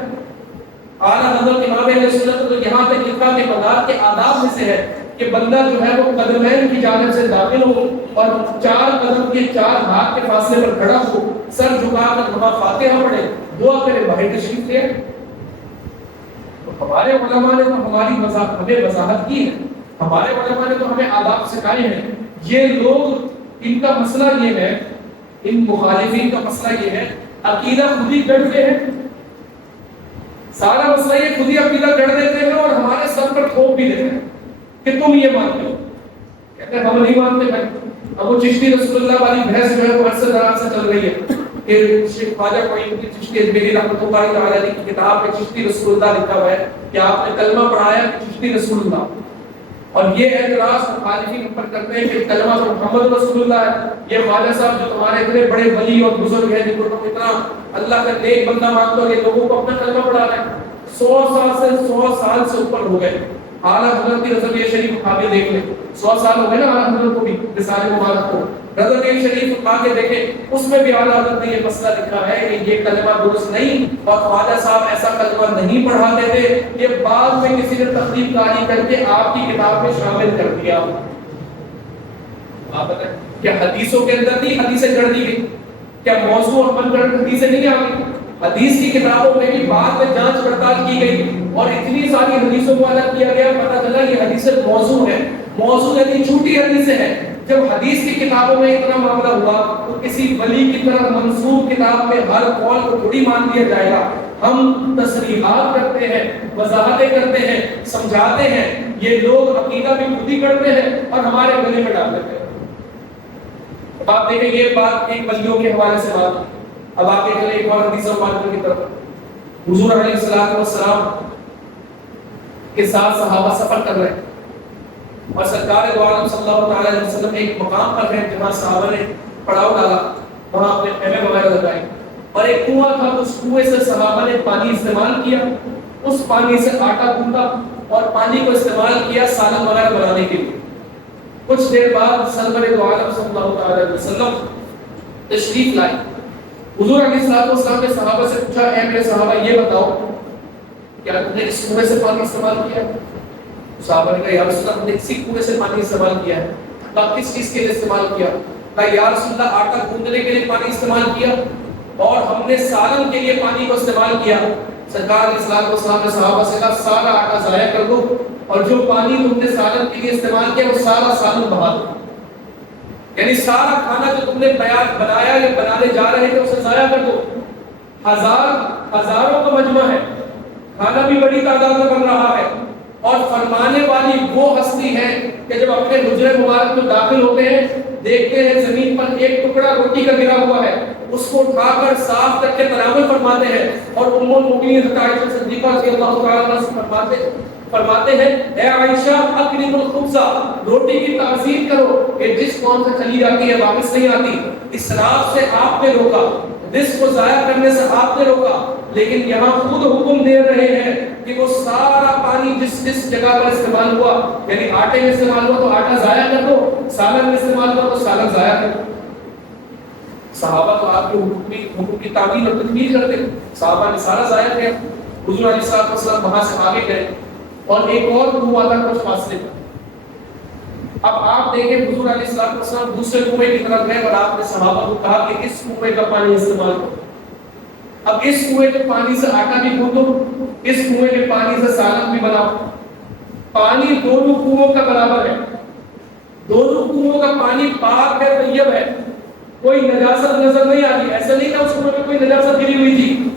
اعلیٰ حضرت امام اہل سنت تو یہاں تک لکھا کہ مزار کے آداب میں سے ہے کہ بندہ جو ہے وہ قدمین کی جانب سے داخل ہو اور 4 قدم کے 4 ہاتھ کے فاصلے پر کھڑا ہو، سر جھکا کر نماز فاتحہ پڑھے، دعا کرے، باہر تشریف لے۔ تو ہمارے علماء نے تو ہمیں وضاحت کی ہے، ہمارے علماء نے تو ہمیں آداب سکھائے ہیں۔ یہ لوگ، ان کا مسئلہ یہ ہے، ان مخالفین کا مسئلہ یہ ہے، عقیدہ خود ہی گڑھتے ہیں، سارا مسئلہ یہ خود ہی عقیدہ گڑھ دیتے ہیں اور ہمارے سر پر تھوپ بھی دیتے ہیں کہ تم یہ مانتے ہو، کہتے ہیں ہم نہیں مانتے بھائی۔ اب وہ چشتی رسول اللہ والی بحث جو ہے وہ عرصے دراز سے چل رہی ہے کہ شیخ خواجہ کوئی چشتی اجمیری رحمۃ اللہ تعالی کی کتاب میں چشتی رسول اللہ لکھا ہوا ہے کہ آپ نے کلمہ پڑھایا کہ چشتی رسول اللہ، اور یہ اعتراض مخالفین پر کرتے ہیں کہ کلمہ تو محمد رسول اللہ ہے۔ یہ خواجہ صاحب جو تمہارے اتنے بڑے ولی اور بزرگ ہیں، جن کو تم اتنا اللہ کا نیک بندہ مانتے ہو، یہ لوگوں کو اپنا کلمہ پڑھا رہے ہیں۔ 100 سال سے اوپر ہو گئے۔ اعلیٰ حضرت کی رضویہ شریف اٹھا کے دیکھ لیں، 100 سال ہو گئے نا اعلیٰ حضرت کو بھی، رسالہ مبارک کو رضویہ شریف اٹھا کے دیکھیں، اس میں بھی اعلیٰ حضرت نے یہ مسئلہ لکھا ہے کہ یہ کلمہ درست نہیں، اور خواجہ صاحب ایسا کلمہ نہیں پڑھاتے تھے، یہ بعد میں کسی نے تخلیق کاری کر کے آپ کی کتاب میں شامل کر دیا۔ آپ بتائیں کیا حدیثوں کے اندر نہیں حدیثیں گڑھ دی گئی؟ کیا موضوع اور من گڑھ حدیثیں نہیں آ گئی؟ حدیث کی کتابوں میں بھی بعد میں جانچ پڑتال کی گئی اور اتنی ساری حدیثوں کو الگ کیا گیا، پتہ چلا یہ حدیثیں موضوع ہے۔ موضوع یعنی جھوٹی حدیثیں ہیں۔ جب حدیث کی کتابوں میں اتنا معاملہ ہوا تو کسی ولی کی طرح منسوب کتاب میں ہر قول کو تھوڑی مان دیا جائے گا۔ ہم تصریحات کرتے ہیں، وضاحتیں کرتے ہیں، سمجھاتے ہیں، یہ لوگ عقیدہ بھی خود ہی کرتے ہیں اور ہمارے گلے میں ڈال دیتے ہیں۔ اب آپ دیکھیں یہ بات ایک ولیوں کے حوالے سے بات، اب آپ دیکھ لیں ایک اور حدیث مبارکہ کی طرف۔ حضور علیہ الصلوۃ والسلام کے ساتھ صحابہ سفر کر رہے ہیں اور سرکار دو عالم صلی اللہ تعالی علیہ وسلم ایک مقام پر ہیں جہاں صحابہ نے پڑاؤ ڈالا، وہاں اپنے خیمے وغیرہ لگائے اور ایک کنواں تھا، اس کنویں سے صحابہ نے پانی استعمال کیا، اس پانی سے آٹا گوندھا اور پانی کو استعمال کیا سالن وغیرہ بنانے کے لیے۔ کچھ دیر بعد سرور دو عالم صلی اللہ علیہ وسلم تشریف لائے۔ حضور علیہ السلام نے صحابہ سے پوچھا، اے میرے صحابہ یہ بتاؤ کیا تم نے اس کنویں سے پانی استعمال کیا ہے؟ صحابہ نے کہا یا رسول اللہ ہم نے اسی کنویں سے پانی استعمال کیا ہے۔ کہا کس چیز کے لیے استعمال کیا؟ کہا یا رسول اللہ آٹا گوندھنے کے لیے پانی استعمال کیا اور ہم نے سالن کے لیے پانی کو استعمال کیا۔ سرکار علیہ السلام نے صحابہ سے کہا سارا آٹا ضائع کر دو اور جو پانی تم نے سالن کے لیے استعمال کیا وہ سارا سالن بہا دو، یعنی سارا کھانا جو تم نے بنایا یا بنانے جا رہے تھے اسے ضائع کر دو۔ ہزاروں کا مجمع ہے، کھانا بھی بڑی تعداد میں بن رہا ہے، اور فرمانے والی وہ ہستی ہے کہ جب اپنے حجرے مبارک میں داخل ہوتے ہیں دیکھتے ہیں زمین پر ایک ٹکڑا روٹی کا گرا ہوا ہے، اس کو اٹھا کر صاف کر کے تناول فرماتے ہیں اور ام المؤمنین حضرت عائشہ صدیقہ رضی اللہ تعالی عنہا سے فرماتے ہیں اے عائشہ اکرم الخبز، روٹی کی تعظیم کرو، کہ جس قوم سے چلی جاتی ہے واپس نہیں آتی۔ اسراف سے آپ نے روکا، رزق کو ضائع کرنے سے آپ نے روکا، لیکن یہاں خود حکم دے رہے ہیں کہ وہ سارا پانی جس جگہ پر استعمال ہوا، یعنی آٹے میں استعمال ہوا تو آٹا ضائع کر دو، سالن میں استعمال ہوا تو سالن ضائع کر دو۔ صحابہ تو آپ کے حکم کی تعمیل اور تکمیل کرتے، صحابہ نے سارا ضائع کیا۔ حضور علیہ السلام وہاں سے آگے گئے اور ایک اور کنواں تھا کچھ فاصلے پر۔ اب آپ دیکھیں حضور علیہ السلام دوسرے کنویں کی طرف گئے اور آپ نے صحابہ کو کہا کہ اس کنویں کا پانی استعمال کرو۔ اب اس کنویں کے پانی سے آٹا بھی گوندھو، اس کنویں کے پانی سے سالن بھی بناؤ۔ پانی دونوں کنووں کا برابر ہے، دونوں کنووں کا پانی پاک ہے، طیب ہے، کوئی نجاست نظر نہیں آتی۔ ایسا نہیں کہ اس کنویں میں کوئی نجاست گری ہوئی تھی،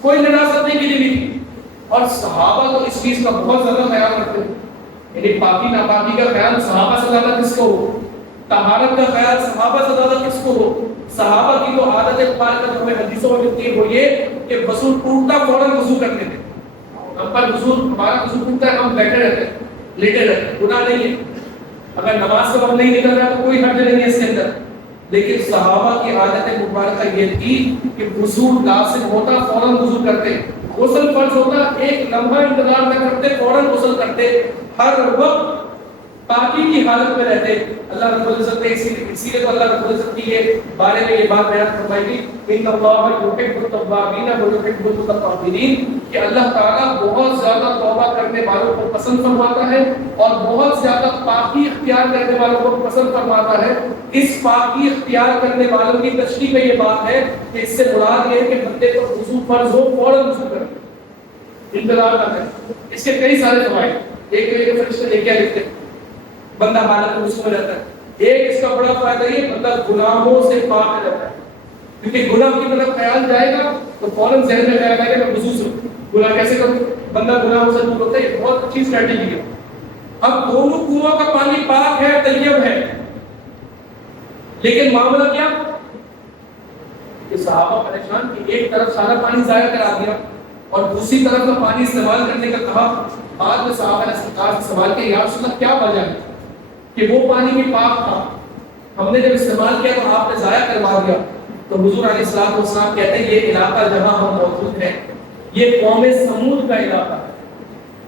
کوئی نجاست نہیں گری ہوئی تھی۔ اور صحابہ تو اس چیز کا بہت زیادہ خیال رکھتے ہیں، یعنی پاکی ناپاکی کا خیال صحابہ سے زیادہ کس کو ہو، طہارت کا خیال صحابہ سے زیادہ کس کو ہو۔ صحابہ کی تو عادت مبارکہ ہمیں حدیثوں میں ملتی ہے وہ یہ کہ وضو ٹوٹتا فوراً وضو کرتے تھے۔ ہم پر وضو، ہمارا وضو ٹوٹتا ہے ہم بیٹھے رہتے ہیں، لیٹے رہتے ہیں، گناہ نہیں ہے، اگر نماز کا وقت نہیں نکل رہا تو کوئی حرج نہیں ہے اس کے اندر۔ لیکن صحابہ کی عادت مبارکہ یہ تھی کہ وضو لازم ہوتا فوراً وضو کرتے، غسل فرض ہوتا ایک لمحہ انتظار نہ کرتے، فوراً غسل کرتے، ہر وقت پاکی کی حالت میں رہتے۔ اللہ رب العزت نے اسی لیے تو اللہ رب العزت کی یہ بارے میں یہ بات بیان فرمائی تھی ان اللہ یحب التوابین ویحب المتطہرین، کہ اللہ تعالیٰ بہت زیادہ توبہ کرنے والوں کو پسند فرماتا ہے اور بہت زیادہ پاکی اختیار کرنے والوں کو پسند فرماتا ہے۔ اس پاکی اختیار کرنے والوں کی تشریح میں یہ بات ہے کہ اس سے مراد یہ ہے کہ بندے کو وضو فرض ہو فوراً وضو کرے، انتظار نہ کرے۔ اس کے کئی سارے فوائد، ایک فرشتے نے کیا لکھتے ہیں، بندہ حالت وضو میں رہتا ہے۔ ایک اس کا بڑا فائدہ یہ بندہ گناہوں سے پاک رہتا ہے، کیونکہ گناہ کی طرف خیال جائے گا تو فوراً ذہن میں خیال آئے گا میں وضو سے گناہ کیسے کروں، بندہ گناہوں سے دور ہوتا ہے۔ یہ بہت اچھی اسٹریٹجی ہے۔ اب دونوں کنووں کا پانی پاک ہے، طیب ہے، لیکن معاملہ کیا کہ صحابہ پریشان کہ ایک طرف سارا پانی ضائع کرا دیا اور دوسری طرف کا پانی استعمال کرنے کا کہا۔ بعد میں صحابہ نے سرکار سے سوال کیا یا رسول اللہ کیا وجہ ہے کہ وہ پانی بھی پاک تھا، ہم نے جب استعمال کیا تو آپ نے ضائع کروا دیا؟ تو حضور علیہ السلام کہتے ہیں یہ علاقہ جہاں ہم موجود ہیں یہ قوم سمود کا علاقہ ہے،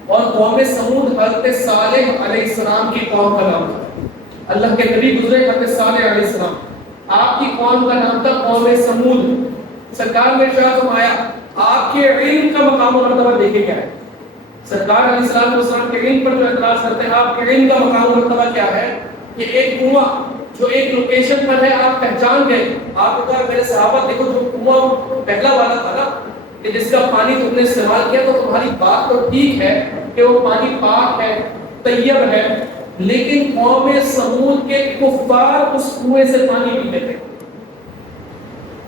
اور قوم سمود حضرت صالح علیہ السلام کی قوم کا نام تھا۔ اللہ کے نبی گزرے حضرت صالح علیہ السلام، آپ کی قوم کا نام تھا قوم سمود۔ سرکار نے ارشاد فرمایا آپ کے علم کا مقام و مرتبہ دیکھے کیا ہے۔ سرکار علیہ السلام کے علم پر جو اعتراض کرتے ہیں آپ کے علم کا مقام و مرتبہ کیا ہے کہ ایک کنواں جو ایک لوکیشن پر ہے آپ پہچان گئے، آپ کو کہا میرے صحابہ دیکھو جو کنواں پہلا والا تھا نا کہ جس کا پانی تم نے استعمال کیا تو تمہاری بات تو ٹھیک ہے کہ وہ پانی پاک ہے، طیب ہے، لیکن قوم سمود کے کفار اس کنویں سے پانی پیتے تھے۔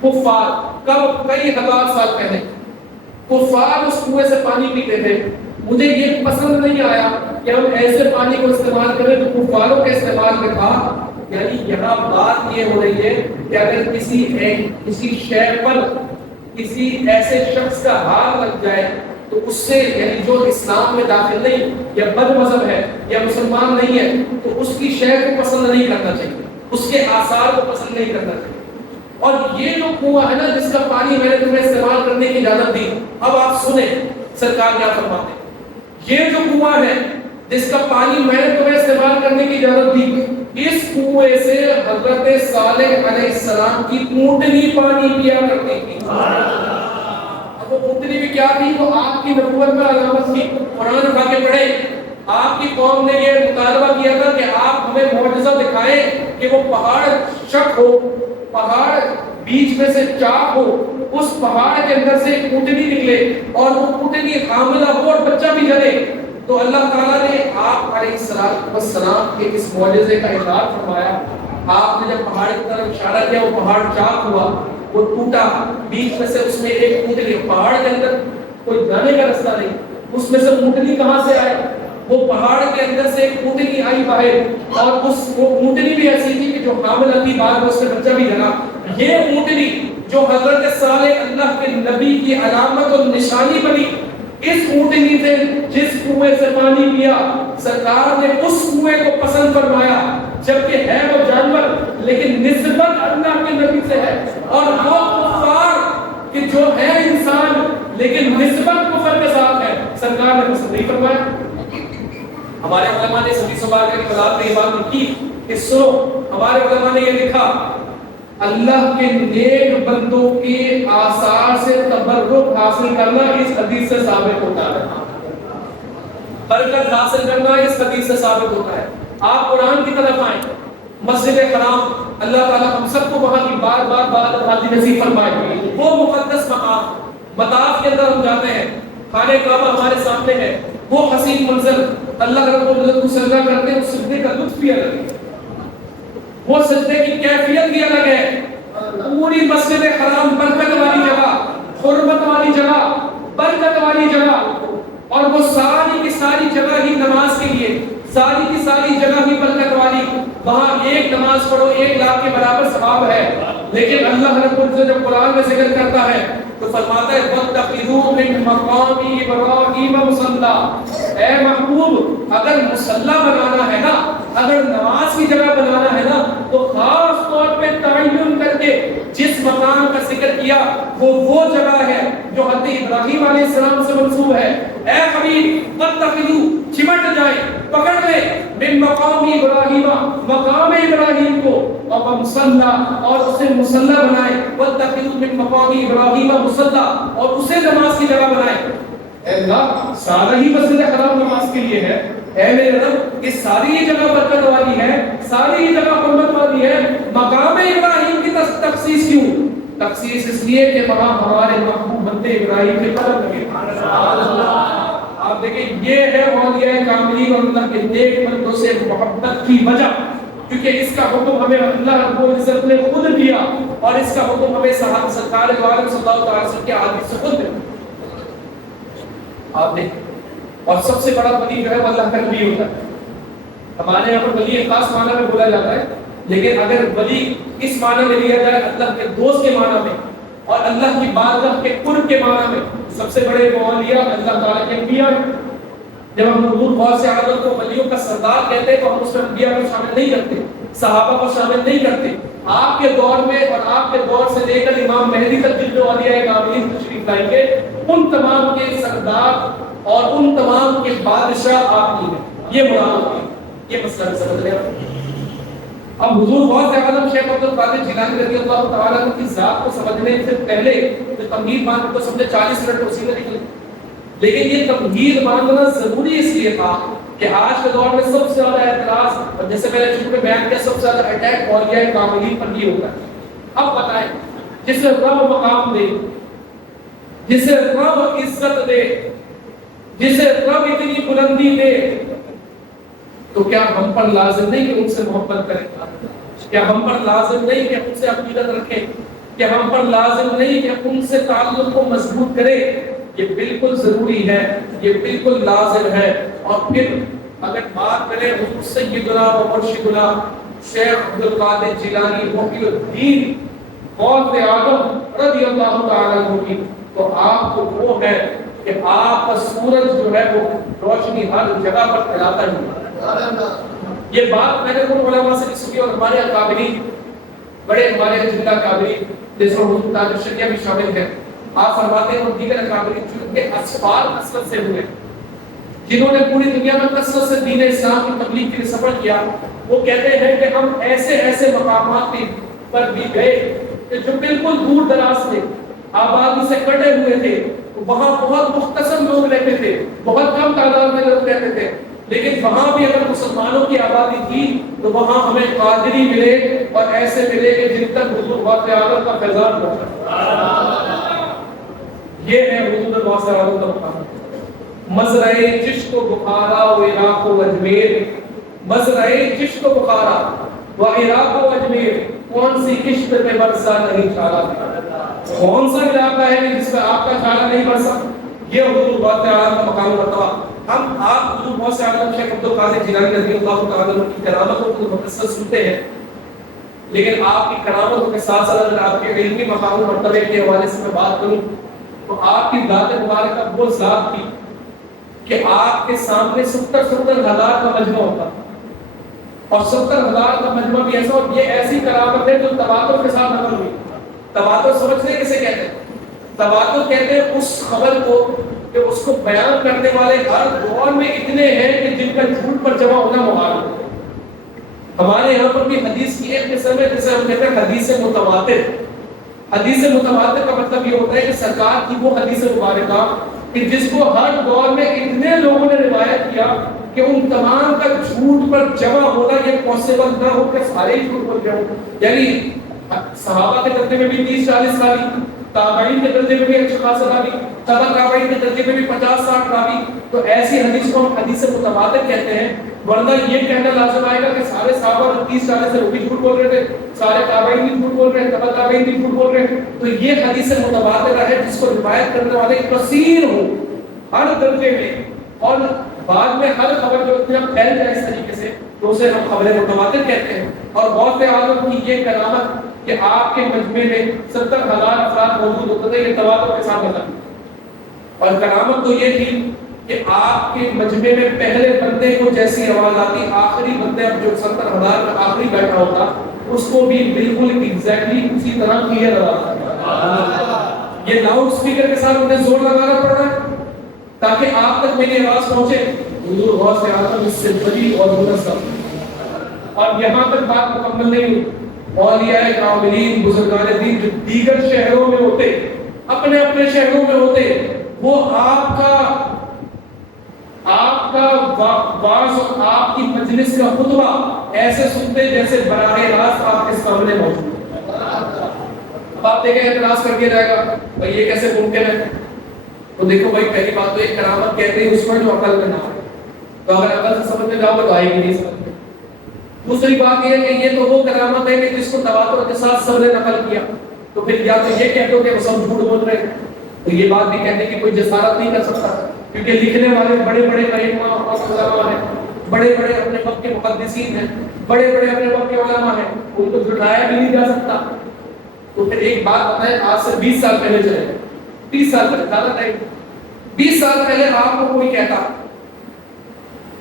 کفار کب کئی ہزار سال پہلے کفار اس کنویں سے پانی پیتے تھے۔ مجھے یہ پسند نہیں آیا کہ ہم ایسے پانی کو استعمال کریں تو کفاروں کے استعمال میں تھا۔ یعنی یہاں بات یہ ہو رہی ہے کہ اگر کسی شے پر کسی ایسے شخص کا ہاتھ لگ جائے تو اس سے یعنی جو اسلام میں داخل نہیں یا بد مذہب ہے یا مسلمان نہیں ہے تو اس کی شے کو پسند نہیں کرنا چاہیے، اس کے آثار کو پسند نہیں کرنا چاہیے۔ اور یہ جو کنواں ہے نا جس کا پانی میں نے تمہیں استعمال کرنے کی اجازت دی، اب آپ سنیں سرکار کیا فرماتے ہیں، یہ جو کنواں ہے جس کا پانی میں نے تمہیں استعمال کرنے کی اجازت دی، اس کنویں سے حضرت صالح علیہ السلام کی اونٹنی پانی پیا کرتی تھی۔ اب وہ اونٹنی بھی کیا تھی؟ وہ آپ کی نبوت کا علامت تھی۔ قرآن اٹھا کے پڑھے، آپ کی قوم نے یہ مطالبہ کیا تھا کہ آپ ہمیں معجزہ دکھائیں کہ وہ پہاڑ شق ہو، پہاڑ بیچ میں سے چاک ہو، اس پہاڑ کے اندر سے ایک اونٹنی نکلے اور وہ اونٹنی حاملہ ہو اور بچہ بھی جنے۔ تو اللہ تعالیٰ نے آپ علیہ السلام کے اس معجزے کا اظہار فرمایا۔ آپ نے جب پہاڑ کی طرف اشارہ کیا، وہ پہاڑ چاک ہوا، وہ ٹوٹا، بیچ میں سے اس میں ایک اونٹنی، پہاڑ کے اندر کوئی جانے کا رستہ نہیں، اس میں سے اونٹنی کہاں سے آئے؟ وہ پہاڑ کے اندر سے ایک اونٹنی آئی باہر، اور وہ اونٹنی بھی ایسی تھی کہ جو حاملہ تھی، بعد میں اس سے بچہ بھی جنا۔ یہ اونٹنی جو حضرت صالح اللہ کے نبی کی علامت اور نشانی بنی، اس اونٹنی سے جس کنویں سے پانی پیا، سرکار نے اس کنویں کو پسند فرمایا، جبکہ ہے وہ جانور لیکن نسبت اللہ کے نبی سے ہے، اور وہ کفار کہ جو ہے انسان لیکن نسبت کفر کے ساتھ ہے، سرکار نے پسند نہیں فرمایا۔ ہمارے علماء نے سبھی سوال کی وضاحت میں یہ بات لکھی کہ سنو، ہمارے علماء نے یہ لکھا، اللہ کے نیک بندوں کے آثار سے تبرک حاصل کرنا اس حدیث سے ثابت ہوتا ہے، برکت حاصل کرنا اس حدیث سے ثابت ہوتا ہے۔ آپ قرآن کی طرف آئیں، مسجد حرام، اللہ تعالیٰ ہم سب کو وہاں کی بار بار بات حاضر نصیب فرمائے، وہ مقدس مقام، مطاف کے اندر ہم جاتے ہیں، خانہ کعبہ ہمارے سامنے ہے، وہ حسین منظر، اللہ رب العزت کو سجدہ کرتے ہیں، اس سجدے کا لطف بھی الگ ہے، وہ سجدے کی کیفیت بھی الگ ہے۔ پوری مسجد حرام برکت والی جگہ، حرمت والی جگہ، برکت والی جگہ، اور وہ ساری کی ساری جگہ ہی نماز کے لیے، ساری کی ساری جگہ ہی برکت والی، وہاں ایک نماز پڑھو 1,00,000 کے برابر ثواب ہے۔ لیکن اللہ رب العزت جب قرآن میں ذکر کرتا ہے تو فرماتا ہے وَاتَّخِذُوا مِن مَّقَامِ إِبْرَاهِيمَ مُصَلًّى، اے محبوب اگر مصلی بنانا ہے نا، اگر نماز کی جگہ بنانا ہے نا، تو خاص طور پہ تعین کر کے جس مقام کا ذکر کیا وہ جگہ ہے جو حضرت ابراہیم علیہ السلام سے منسوب ہے۔ اے حبیب وَاتَّخِذُوا، چمٹ جائیں، پکڑ لیں، من مقام ابراہیم، مقام ابراہیم کو، اور مصلی، اور اسے مصلی بنائیں، وَاتَّخِذُوا مِن مَّقَامِ إِبْرَاهِيمَ مُصَلًّى، اور اسے نماز کی جگہ بنائیں۔ اے اللہ، سارا ہی مسجد حرام نماز کے لیے ہے، اے میرے رب اس ساری ہی جگہ برکت والی ہے، ساری ہی جگہ حرمت والی ہے، مقام ابراہیم کی تخصیص کیوں؟ تخصیص اس لیے کہ وہاں ہمارے محبوب بندے ابراہیم کے قدم لگے۔ آپ دیکھیں یہ ہے اولیاء کاملین اور اللہ کے نیک بندوں سے محبت کی وجہ، کیونکہ اس کا حکم ہمیں اللہ رب العزت نے خود دیا، اور اس کا حکم ہمیں صحابہ سرکار دو عالم صلی اللہ علیہ وسلم کے حدیث سے خود ملا۔ آپ نے، اور سب سے بڑا ولی جو ہے وہ اللہ کا نبی ہوتا ہے۔ ہمارے یہاں پر ولی ایک خاص معنی میں بولا جاتا ہے، لیکن اگر ولی اس معنی میں لیا جائے اللہ کے دوست کے معنی میں اور اللہ کی بارگاہ کے قرب کے معنی میں، سب سے بڑے اولیاء اللہ تعالیٰ کے انبیاء ہیں۔ جب ہم حضور غوث اعظم کو ولیوں کا سردار کہتے ہیں تو ہم اس میں انبیاء کو شامل نہیں کرتے، صحابہ کو شامل نہیں کرتے۔ آپ کے دور میں اور آپ کے دور سے لے کر امام مہدی تک جن جو اولیاء کاملین تشریف لائیں گے، ان تمام کے سردار اور ان تمام کے بادشاہ آپ ہی ہیں، یہ مراد ہوتی ہے۔ یہ مسئلہ سمجھ لیں۔ اب حضور غوث اعظم شیخ عبد القادر جیلانی رضی اللہ تعالیٰ عنہ کی ذات کو سمجھنے سے پہلے جو تمہید باندھ کو سمجھے 40 منٹ اسی میں نکلے، لیکن یہ تمہید باندھنا ضروری اس لیے تھا کہ آج کے دور میں سب سے زیادہ اعتراض، اور جیسے میں نے شروع میں بیان کیا، سب سے زیادہ اٹیک اولیاء کاملین پر یہ ہوتا ہے۔ اب بتائیں، جسے رب مقام دے، جسے رب عزت دے، جسے رب اتنی بلندی دے، تو کیا ہم پر لازم نہیں کہ ان سے محبت کریں؟ کیا ہم پر لازم نہیں کہ ان سے عقیدت رکھیں؟ کیا ہم پر لازم نہیں کہ ان سے تعلق کو مضبوط کریں؟ یہ بالکل ضروری ہے، یہ بالکل لازم ہے۔ اور پھر اگر بات کریں حضور سیدنا و مرشدنا شیخ عبد القادر جیلانی محی الدین غوث اعظم رضی اللہ تعالیٰ عنہ کی، تو آپ کو وہ ہے کہ آپ کا سورج جو ہے وہ روشنی ہر جگہ پر پھیلاتا ہی ہے۔ یہ بات میں نے ان علماء سے بھی سنی اور ہمارے اکابرین بڑے ہمارے جملہ کابری جس میں حضور تاج الشریعہ بھی شامل ہے، آپ فرماتے ہیں اور دیگر اکابری جو کے اسفار کثرت سے ہوئے، جنہوں نے پوری دنیا میں کثرت سے دین اسلام کی تبلیغ کے لیے سفر کیا، وہ کہتے ہیں کہ ہم ایسے ایسے مقامات پر بھی گئے کہ جو بالکل دور دراز تھے، آبادی سے کٹے ہوئے تھے، وہاں بہت مختصر لوگ رہتے تھے، بہت کم تعداد میں لوگ رہتے تھے، لیکن وہاں بھی اگر مسلمانوں کی آبادی تھی تو وہاں ہمیں قادری ملے اور ایسے ملے کہ جن تک حضور غوث اعظم کا فیضان پہنچا۔ یہ ہے حضور غوث اعظم کا مقام۔ مزرعے چشک و بخارا و عراق و اجمیر، مزرعے چشک و بخارا و عراق و اجمیر، کون سی کشت پہ برسا نہیں چھالا، کون سا علاقہ ہے جس پہ آپ کا چھالا نہیں برسا؟ یہ حضور غوث اعظم کا مقام مرتبہ۔ ہم آپ حضور غوث اعظم شیخ عبد القادر جیلانی رضی اللہ تعالی عنہ کی کرامتوں کو مقصد سنتے ہیں، لیکن آپ کی کرامتوں کے ساتھ ساتھ اگر آپ کے علمی مقام و مرتبے کے حوالے سے میں بات کروں تو آپ کی ذات مبارکہ وہ ذات تھی کہ آپ کے سامنے 70,000 کا مجمع ہوتا، اور 70,000 کا مجمع بھی ایسا، اور یہ ایسی کرامت ہے جو تواتر کے ساتھ نقل ہوئی۔ تواتر سمجھتے کسے کہتے ہیں؟ تواتر کہتے ہیں اس خبر کو کہ اس کو بیان کرنے والے ہر دور میں اتنے ہیں کہ جن کا جھوٹ پر جمع ہونا محال ہے۔ ہمارے یہاں پر بھی حدیث کی ایک قسم ہے جسے ہم کہتے ہیں حدیث متواتر۔ حدیث متواتر کا مطلب یہ ہوتا ہے کہ سرکار کی وہ حدیث مبارکہ کہ جس کو ہر دور میں اتنے لوگوں نے روایت کیا کہ ان تمام کا جھوٹ پر جمع ہونا یہ پاسبل نہ ہو کہ سارے ہی جھوٹ پر جمع ہو۔ یعنی صحابہ کے درجے میں بھی 30-40 راوی، تابعین کے درجے میں بھی اچھا خاصا راوی، تبع تابعین کے درجے میں بھی 50-60 راوی، تو ایسی حدیث کو ہم حدیث متواتر کہتے ہیں۔ ورنہ یہ کہنا لازم آئے گا کہ سارے صحابہ 30-40 سے وہ بھی جھوٹ بول رہے تھے، سارے تابعین بھی جھوٹ بول رہے ہیں، تبع تابعین بھی جھوٹ بول رہے ہیں، تو یہ حدیث متواتر ہے جس کو روایت کرنے والے کثیر ہوں ہر درجے میں، اور بعد میں ہر خبر جو اتنا پھیل جائے اس طریقے سے تو اسے ہم خبر متواتر کہتے ہیں۔ اور غوث اعظم کی یہ کرامت کہ آپ کے مجمع میں 70,000 افراد موجود ہوتے تھے، یہ تواتر کے ساتھ بتا۔ اور کرامت تو یہ تھی کہ آپ کے مجمع میں پہلے بندے کو جیسی آواز آتی، آخری بندے اب جو 70,000 کا آخری بیٹھا ہوتا اس کو بھی بالکل ایگزیکٹلی اسی طرح کلیئر آواز آتی۔ یہ لاؤڈ اسپیکر کے ساتھ انہیں زور لگانا پڑ رہا ہے تاکہ آپ تک میری آواز پہنچے۔ حضور غوث اعظم اس سے بڑی اور منظم، اور یہاں تک بات مکمل نہیں ہوئی۔ اولیاء کاملین بزرگان دین جو دیگر شہروں میں ہوتے، اپنے اپنے شہروں میں ہوتے، وہ آپ کا واعظ اور آپ کی مجلس کا خطبہ ایسے سنتے جیسے براہ راست آپ کے سامنے موجود ہے۔ اب آپ دیکھیں اعتراض کر کے جائے گا بھائی یہ کیسے ممکن ہے؟ تو دیکھو بھائی پہلی بات تو ایک کرامت کہتے ہیں اس میں جو عقل میں نہ ہو، تو اگر عقل سے سمجھنے جاؤ گے تو آئے گی نہیں سمجھ میں۔ دوسری بات یہ ہے کہ یہ تو وہ کرامت ہے کہ جس کو تواتر کے ساتھ سب نے نقل کیا، تو پھر یا تو یہ کہتے ہو کہ وہ سب جھوٹ بول رہے ہیں، تو یہ بات بھی کہنے کی کوئی جسارت نہیں کر سکتا، کیونکہ لکھنے والے بڑے بڑے علماء اور علماء ہیں، بڑے بڑے اپنے وقت کے محدثین ہیں، بڑے بڑے اپنے وقت کے علماء ہیں، ان کو جھٹلایا بھی نہیں جا سکتا۔ تو پھر ایک بات بتائیں، آج سے 20 سال پہلے چلے، 30 سال پہلے، زیادہ نہیں، 20 سال پہلے آپ کو کوئی کہتا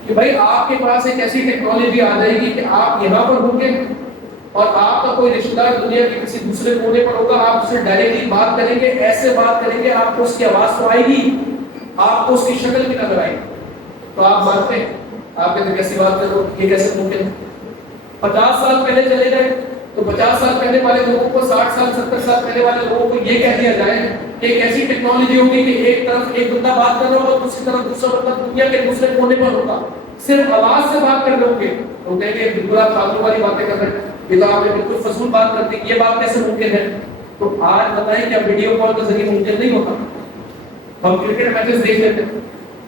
کہ بھائی آپ کے پاس ایک ایسی ٹیکنالوجی آ جائے گی کہ آپ یہاں پر ہوں گے اور آپ کا کوئی رشتہ دار دنیا کے کسی دوسرے کونے پر ہوگا، آپ اسے ڈائریکٹلی بات کریں گے، ایسے بات کریں گے، آپ کو اس کی آواز تو آئے گی، آپ کو اس کی شکل بھی نظر آئے گی، تو آپ مانتے ہیں؟ آپ کہتے ہیں کیسی بات کرو، یہ کیسے ممکن ہے؟ 50 سال پہلے چلے گئے تو 50 سال پہلے والے لوگوں کو، 60 سال 70 سال پہلے والے لوگوں کو یہ کہہ دیا جائے کہ ایک ایسی ٹیکنالوجی ہوگی کہ ایک طرف ایک بندہ بات کر رہا ہوگا، دوسری طرف دوسرا بندہ دنیا کے دوسرے کونے پر ہوگا، صرف آواز سے بات کر رہے ہوں گے، تو کہیں گے بالکل آپ فالتو والی باتیں کر رہے ہیں، یہ تو آپ نے بالکل فضول بات کر دی، یہ بات کیسے ممکن ہے؟ تو آج بتائیں کیا ویڈیو کال کے ذریعے ممکن نہیں ہوتا؟ ہم کرکٹ میچز دیکھ لیتے ہیں،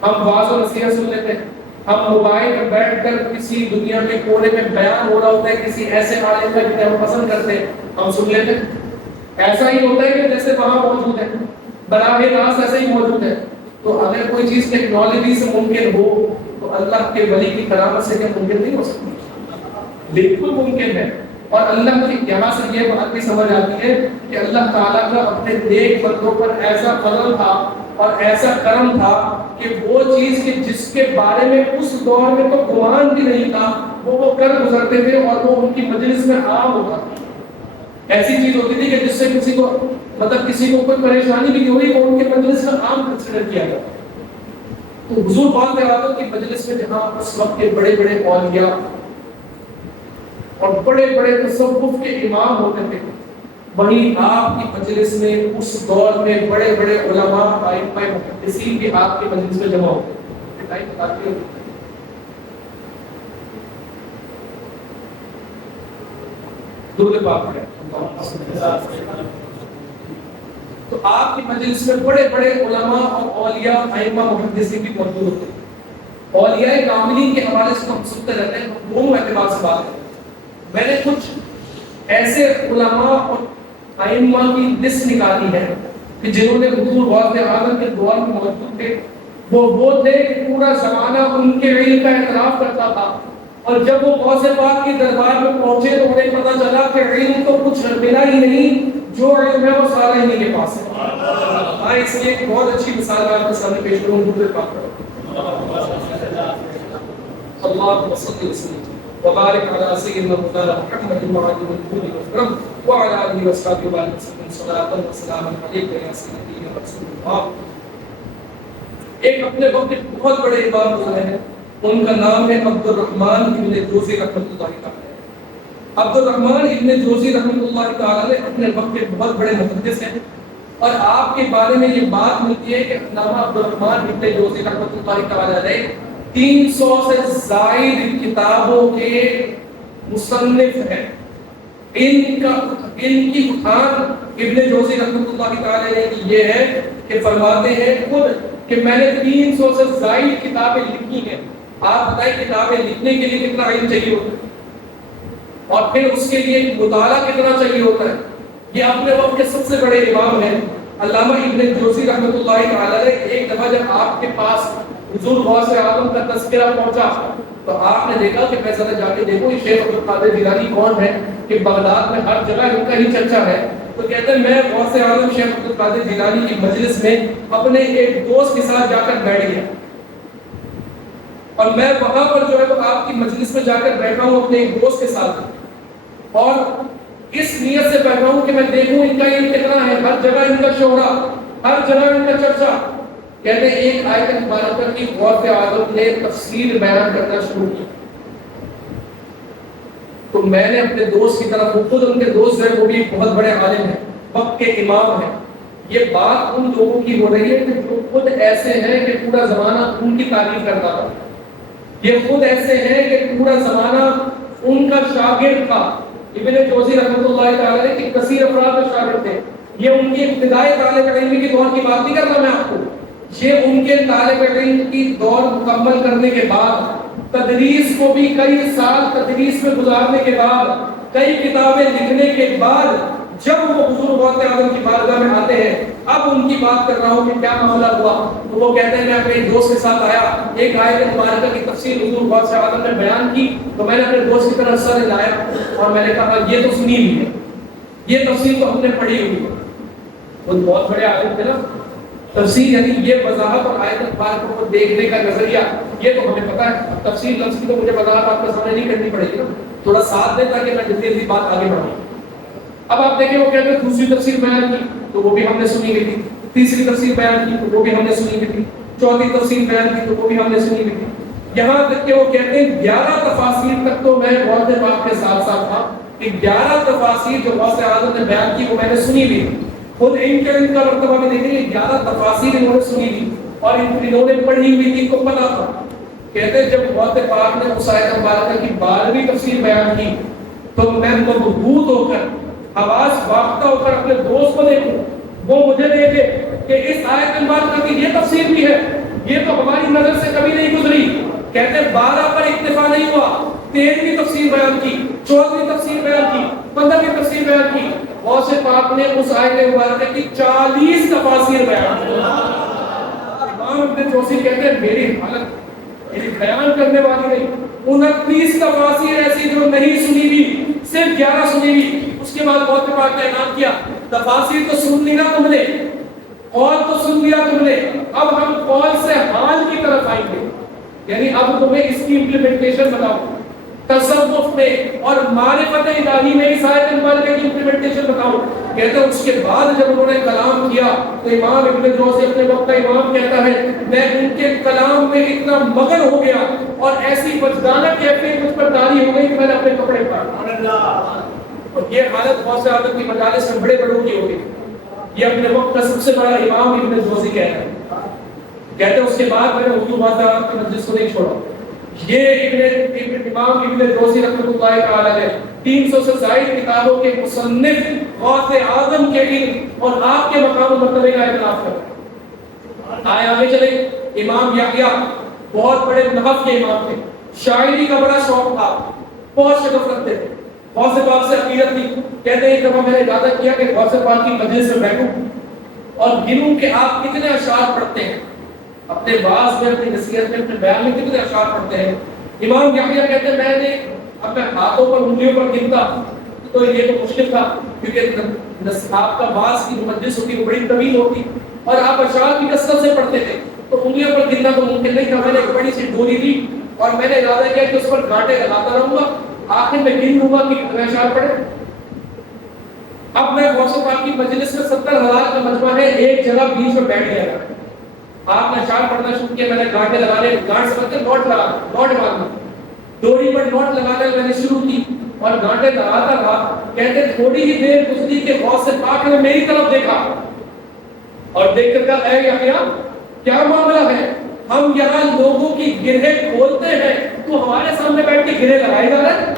ہم واعظ و نصیحت سن لیتے ہیں، ہم موبائل میں بیٹھ کر کسی دنیا کے کونے میں بیان ہو رہا ہوتا ہے کسی ایسے عالم کا جنہیں ہم پسند کرتے ہیں، ہم سن لیتے ہیں۔ ایسا ہی ہوتا ہے کہ جیسے وہاں موجود ہے، براہ راست ایسے ہی موجود ہے۔ تو اگر کوئی چیز ٹیکنالوجی سے ممکن ہو تو اللہ کے ولی کی کرامت سے کیا ممکن نہیں ہو سکتی؟ بالکل ممکن ہے۔ اور اللہ کی یہاں سے یہ بات بھی سمجھ آتی ہے کہ اللہ تعالیٰ کا اپنے نیک بندوں پر ایسا فضل تھا اور ایسا کرم تھا کہ وہ چیز کہ جس کے بارے میں اس دور میں تو گمان بھی نہیں تھا وہ کر گزرتے تھے اور وہ ان کی مجلس میں عام ہوتا تھا۔ ایسی چیز ہوتی تھی کہ جس سے کسی کو مطلب کسی کو کوئی پریشانی بھی ہوئی تو ان کے مجلس میں عام کنسیڈر کیا جاتا. تو حضور بات کر رہا تھا کہ مجلس میں جہاں اس وقت کے بڑے بڑے اولیاء اور بڑے بڑے تصوف کے امام ہوتے تھے، وہیں آپ کی مجلس میں اس دور میں بڑے بڑے علماء ائمہ محدثین بھی آپ کے مجلس میں جمع ہوتے تھے. درود پاک ہے. تو آپ کی مجلس میں بڑے بڑے علماء اور اولیاء ائمہ محدثین بھی موجود ہوتے ہیں. اولیاء کاملین کے حوالے سے ہم سنتے رہتے ہیں، دونوں اعتبار سے بات ہے. میں نے کچھ ایسے علماء اور ائمہ کی لسٹ نکالی ہے کہ جنہوں نے حضور غوث اعظم کے دور میں موجود تھے. وہ تھے کہ پورا زمانہ ان کے علم کا اعتراف کرتا تھا، اور جب وہ غوث پاک کے دربار میں پہنچے تو انہیں پتہ چلا کہ علم تو کچھ ملا ہی نہیں، جو علم ہے وہ سارا انہیں کے پاس ہے. ہاں، اس لیے ایک بہت اچھی مثال آپ کے سامنے پیش کروں. حضور پاک اللهم صل وسلم وبارك على سيدنا مولانا محمد وعلى اله وصحبه وعلى اله وصحبه وسلم صلاة وسلاما عليك يا سيدي يا رسول الله. ایک اپنے وقت کے بہت بڑے امام گزرے ہیں، ان کا نام ہے عبد الرحمن ابن جوزی رحمۃ اللہ تعالی. عبد الرحمن ابن جوزی رحمۃ اللہ تعالی اپنے وقت کے بہت بڑے محدث ہیں، اور آپ کے بارے میں یہ بات ملتی ہے کہ علامہ عبد الرحمن ابن جوزی رحمۃ اللہ تعالی علیہ 300 سے زائد کتابوں کے مصنف ہیں. ان کی اٹھان ابن جوزی رحمۃ اللہ تعالی علیہ یہ ہے کہ فرماتے ہیں خود کہ میں نے 300 سے زائد کتابیں لکھی ہیں. آپ بتائیں کتابیں لکھنے کے لیے کتنا علم چاہیے ہوتا ہے، اور پھر اس کے لیے مطالعہ کتنا چاہیے ہوتا ہے. یہ اپنے وقت کے سب سے بڑے امام ہیں علامہ ابن جوزی رحمۃ اللہ تعالی علیہ. ایک دفعہ جب آپ کے پاس حضور غوث اعظم کا تذکرہ پہنچا تو آپ نے دیکھا کہ میں ذرا جا کے دیکھوں یہ شیخ عبد القادر جیلانی کون ہے کہ بغداد میں ہر جگہ ان کا ہی چرچا ہے. تو کہتے ہیں میں غوث اعظم شیخ عبد القادر جیلانی کی مجلس میں اپنے ایک دوست کے ساتھ جا کر بیٹھ گیا، اور میں وہاں پر جو ہے وہ آپ کی مجلس میں جا کر بیٹھا ہوں اپنے ایک دوست کے ساتھ، اور اس نیت سے بیٹھا ہوں کہ میں دیکھوں ان کا علم کتنا ہے. ہر جگہ ان کا شہرا، ہر جگہ ان کا چرچا. کہتے ہیں ایک آیت مبارکہ کی غوث اعظم نے تفسیر بیان کرنا شروع کی تو میں نے اپنے دوست کی طرف، خود ان کے دوست ہیں وہ بھی بہت بڑے عالم ہیں، وقت کے امام ہیں. یہ بات ان لوگوں کی ہو رہی ہے کہ جو خود ایسے ہیں کہ پورا زمانہ ان کی تعریف کرتا تھا. یہ خود ایسے ہیں کہ پورا زمانہ ان کا شاگرد تھا. ابن جوزی رحمۃ اللہ تعالی کے کثیر افراد کے شاگرد تھے. یہ ان کی ابتدائی طالب علم کی دور کی بات نہیں کرتا میں آپ کو، یہ ان کے طالب علم کی دور مکمل کرنے کے بعد، تدریس کو بھی کئی سال تدریس میں گزارنے کے بعد، کئی کتابیں لکھنے کے بعد، جب وہ حضور غوث اعظم کی بارگاہ میں آتے ہیں، اب ان کی بات کر رہا ہوں کہ کیا معاملہ ہوا. تو وہ کہتے ہیں میں اپنے دوست کے ساتھ آیا، ایک آیت مبارکہ کی تفسیر حضور غوث اعظم نے بیان کی تو میں نے اپنے دوست کی طرف سر ہلایا اور میں نے کہا یہ تو سنی ہوئی ہے، یہ تفسیر تو ہم نے پڑھی ہوئی ہے. وہ بہت بڑے عالم تھے نا. تفسیر یعنی یہ وضاحت اور آیت مبارکہ کو دیکھنے کا نظریہ، یہ تو ہمیں پتہ ہے. تفسیر لفظ کی تو مجھے وضاحت آپ کے سامنے نہیں کرنی پڑے گی نا، تھوڑا ساتھ دیں تاکہ میں جلدی جلدی بات آگے بڑھاؤں. اب آپ دیکھیں وہ کہتے ہیں دوسری تفسیر بیان کی تو وہ بھی ہم نے سنی ہوئی تھی، تیسری تفسیر بیان کی تو وہ بھی ہم نے سنی ہوئی تھی، چوتھی تفسیر بیان کی تو وہ بھی ہم نے سنی ہوئی تھی. یہاں تک کہ وہ کہتے ہیں 11 تفاسیر تک تو میں غوث پاک کے ساتھ ساتھ تھا کہ 11 تفاسیر جو غوث اعظم نے بیان کی وہ میں نے سنی ہوئی تھی. خود ان کا مرتبہ میں دیکھیں 11 تفاسیر انہوں نے سنی تھی اور انہوں نے پڑھی ہوئی تھی کو پتا تھا. کہتے ہیں جب غوث پاک نے اس آیت مبارکہ کی 12ویں تفسیر بیان کی تو میں مبہوت ہو کر، حواس باختہ ہو کر اپنے دوست کو دیکھوں، وہ مجھے دیکھے کہ اس آیت مبارکہ کی یہ تفسیر بھی ہے، یہ تو ہماری نظر سے کبھی نہیں گزری. کہتے ہیں 12 پر اکتفا نہیں ہوا، 13ویں تفسیر بیان کی، 14ویں تفسیر بیان کی، 15ویں تفسیر بیان کی. غوث پاک نے اس آیت مبارکہ کی 40 تفاسیر بیان کی. امام ابن جوزی کہتے ہیں میری حالت یعنی بیان کرنے والی نہیں، 29 تفاسیر ایسی جو نہیں سنی ہوئی، صرف 11 سنی ہوئی. اس کے بعد غوث پاک نے اعلان کیا تفاسیر تو سن لی نا تم نے، قول تو سن لیا تم نے، اب ہم قول سے حال کی طرف آئیں گے. یعنی اب تمہیں اس کی امپلیمنٹیشن بتاؤ. تصوف میں اور معرفت الہی میں اس آیت مبارکہ کی امپلیمنٹیشن بتاؤں. کہتے ہیں اس کے بعد جب انہوں نے کلام کیا تو امام ابن جوزی اپنے وقت کا امام کہتا ہے میں ان کے کلام میں اتنا مگن ہو گیا اور ایسی وجدانہ کیفیت مجھ پر طاری ہو گئی کہ میں نے اپنے کپڑے اتارے. اور یہ حالت بہت سے عالم کی مجالس میں بڑے بڑوں کی ہوگی. یہ اپنے وقت کا سب سے بڑا امام ابن جوزی کہتا ہے. کہتے ہیں اس کے بعد میں نے اردو بادشاہ کی مجلس کو نہیں چھوڑا. یہ امام ابن جوزی رحمۃ اللہ تعالی علیہ 300 سے زائد کتابوں کے مصنف غوث اعظم کے علم اور آپ کے مقام و مرتبے کا اعتراف کرتے ہیں. آئے آگے چلے. امام یحییٰ بہت بڑے نحو کے امام تھے. شاعری کا بڑا شوق تھا. بہت شگف رکھتے تھے. غوث پاک سے عقیدت تھی. کہتے ہیں ایک دفعہ میں نے ارادہ کیا کہ غوث پاک کی مجلس میں بیٹھوں اور گنوں کہ آپ کتنے اشعار پڑھتے ہیں. اپنے واعظ میں اپنی نصیحت میں اپنے بیان میں کتنے اشعار پڑھتے ہیں. امام یحییٰ کہتے ہیں میں نے اپنے ہاتھوں پر انگلیوں پر گنتا تو یہ تو مشکل تھا کیونکہ آپ کا واعظ کی مجلس ہوتی وہ بڑی طویل ہوتی اور آپ اشعار کی کثرت سے پڑھتے تھے تو انگلیوں پر گننا تو ممکن نہیں تھا. میں نے ایک بڑی سی ڈوری لی اور میں نے ارادہ کیا کہ اس پر گانٹے لگاتا رہوں گا. آخر میں گن لوں گا کہ کتنے اشعار پڑھے. اب میں غوث پاک کی مجلس میں 70,000 کا مجمع ہے. ایک جگہ بیچ میں بیٹھ گیا. آپ نے اشعار پڑھنا شروع کیا. میں نے گانٹے لگانے گانٹ سمجھتے نوٹ مارنا ڈوری پر نوٹ لگانے میں نے شروع کی اور گانٹے لگاتا رہا. کہتے تھوڑی ہی دیر گزری کہ غوث پاک نے میری طرف دیکھا اور دیکھ کر کہا اے یحییٰ کیا معاملہ ہے. ہم یہاں لوگوں کی گرہیں کھولتے ہیں تو ہمارے سامنے بیٹھ کے گرہیں لگائے جا رہے ہیں.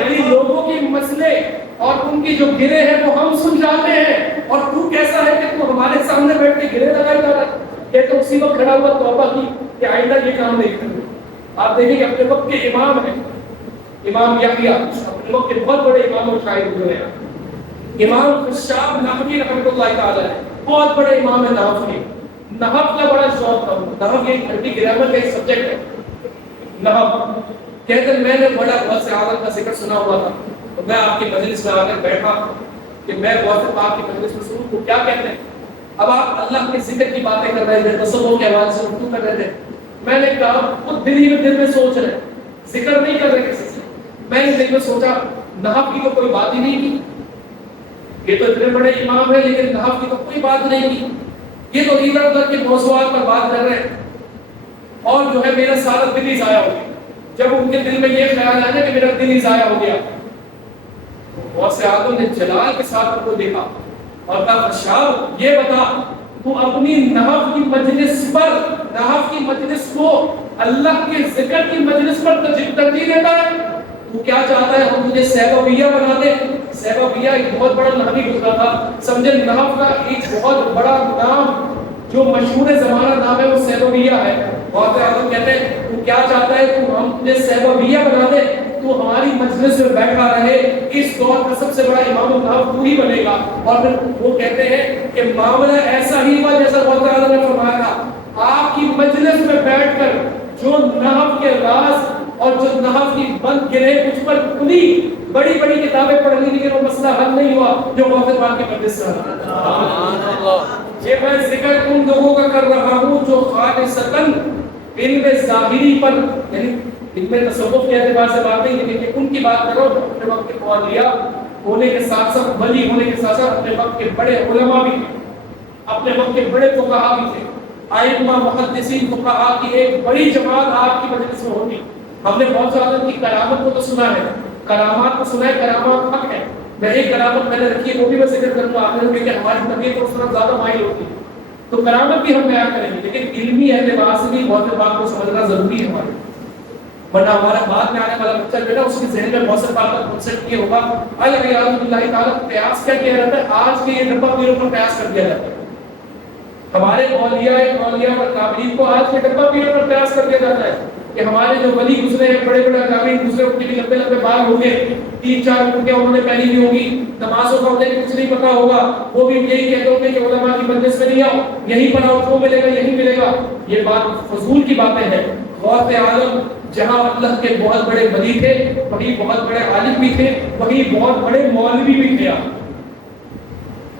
یعنی لوگوں کی مسئلے اور ان کی جو گرہیں ہیں وہ ہم سلجھاتے ہیں اور تو کیسا ہے کہ تو ہمارے سامنے بیٹھ کے گرہیں لگائے جا رہا ہے. کہتے اسی وقت کھڑا ہوا توبہ کی کہ آئندہ یہ کام نہیں کروں. آپ دیکھیں کہ اپنے وقت کے امام ہیں امام یحییٰ اپنے وقت کے بہت بڑے امام اور شاعر ہوئے ہیں. امام خشاب نحوی رحمۃ اللہ تعالی علیہ بہت بڑے امام ہیں. نحو کے نحو کا بڑا شوق تھا. نحو یہ عربی گرامر کا ایک سبجیکٹ ہے. نحو کہتے ہیں میں نے بڑا غوث اعظم کا ذکر سنا ہوا تھا اور میں آپ کی مجلس میں آ کر بیٹھا کہ میں غوث پاک کی مجلس میں سنوں تو کیا کہتے ہیں. اب آپ اللہ کے ذکر کی باتیں کر رہے تھے تصوف کے حوالے سے رجوع کر رہے تھے. میں نے کہا خود دل میں سوچ رہے ذکر نہیں کر رہے کسی سے. میں نے دل میں سوچا نحو کی تو کوئی بات ہی نہیں کی. یہ تو اتنے بڑے امام ہیں لیکن نحو کی تو کوئی بات نہیں کی. یہ تو ادھر ادھر کے موضوعات پر بات کر رہے ہیں اور جو ہے میرا سارا دل ہی ضائع ہو گیا. جب ان کے دل میں یہ خیال آیا کہ میرا دل ہی ضائع ہو گیا غوث اعظم نے جلال کے ساتھ ان کو دیکھا اور کہا خشاب یہ بتا تو اپنی نحو کی مجلس کو اللہ کے ذکر کی مجلس پر ترجیح دیتا ہے. تو کیا چاہتا ہے ہم تجھے سیبویہ بنا دیں. سیبویہ ایک بہت بڑا نحوی گزرا تھا. سمجھے نحو کا ایک بہت بڑا نام جو مشہور زمانہ نام ہے وہ سیبویہ ہے. غوث اعظم کہتے ہیں تو کیا چاہتا ہے تو ہم تجھے سیبویہ بنا دیں تو ہماری مجلس میں بیٹھا رہے. اس دور کا سب سے بڑا امام النحو تو ہی بنے گا. اور پھر وہ کہتے ہیں کہ معاملہ ایسا ہی ہوا جیسا غوث اعظم نے فرمایا تھا. آپ کی مجلس میں بیٹھ کر جو نحو کے راز اور جو نحو کی بند گرے اس پر کھلی بڑی بڑی کتابیں پڑھ لی لیکن وہ مسئلہ حل نہیں ہوا جو غوث پاک کی مجلس سے. سبحان اللہ. یہ میں ذکر ان لوگوں کا کر رہا ہوں جو خالصتاً علم ظاہری پر یعنی ان میں تصوف کے اعتبار سے بات نہیں لیکن ان کی بات کرو اپنے وقت کے اولیاء ہونے کے ساتھ ساتھ ولی ہونے کے ساتھ ساتھ اپنے وقت کے بڑے علماء بھی تھے. اپنے وقت کے بڑے فقہاء بھی تھے. ائمہ محدثین فقہاء کی ایک بڑی جماعت آپ کی مجلس میں ہوتی. ہم نے بہت زیادہ کی کرامت کو تو سنا ہے کرامات کو سنا ہے کرامات حق ہے. میں ایک کرامت میں نے رکھی ہے وہ بھی میں ذکر کروں گا آخر میں کہ ہماری طبیعت اس طرف زیادہ مائل ہوتی ہے تو کرامت بھی ہم بیان کریں گے لیکن علمی اعتبار سے بھی غوث پاک کو سمجھنا ضروری ہے ہمارے. ورنہ ہمارا بعد میں آنے والا بچہ جو ہے اس کے ذہن میں غوث پاک کا کنسیپٹ یہ ہوگا اعوذ باللہ تعالی قیاس کیا کیا جاتا ہے. آج کے یہ ڈبہ پیروں پر قیاس کر دیا جاتا ہے. ہمارے اولیاء اور کاملین کو آج کے ڈبہ پیروں پر قیاس کر دیا جاتا ہے کہ ہمارے جو ولی گزرے ہیں بڑے بڑے اکابرین گزرے ان کے بھی لمبے لمبے بال ہوں گے 3-4 کرتیاں انہوں نے پہنی ہوئی ہوں گی نمازوں کا انہیں کچھ نہیں پتا ہوگا وہ بھی یہی کہتے ہوں گے کہ علماء کی مجلس میں نہیں آؤ یہیں پر آؤ جو ملے گا یہیں ملے گا. یہ بات فضول کی باتیں ہیں. غوث اعظم جہاں اللہ کے بہت بڑے ولی تھے وہیں بہت بڑے عالم بھی تھے وہیں بہت بڑے مولوی بھی تھے.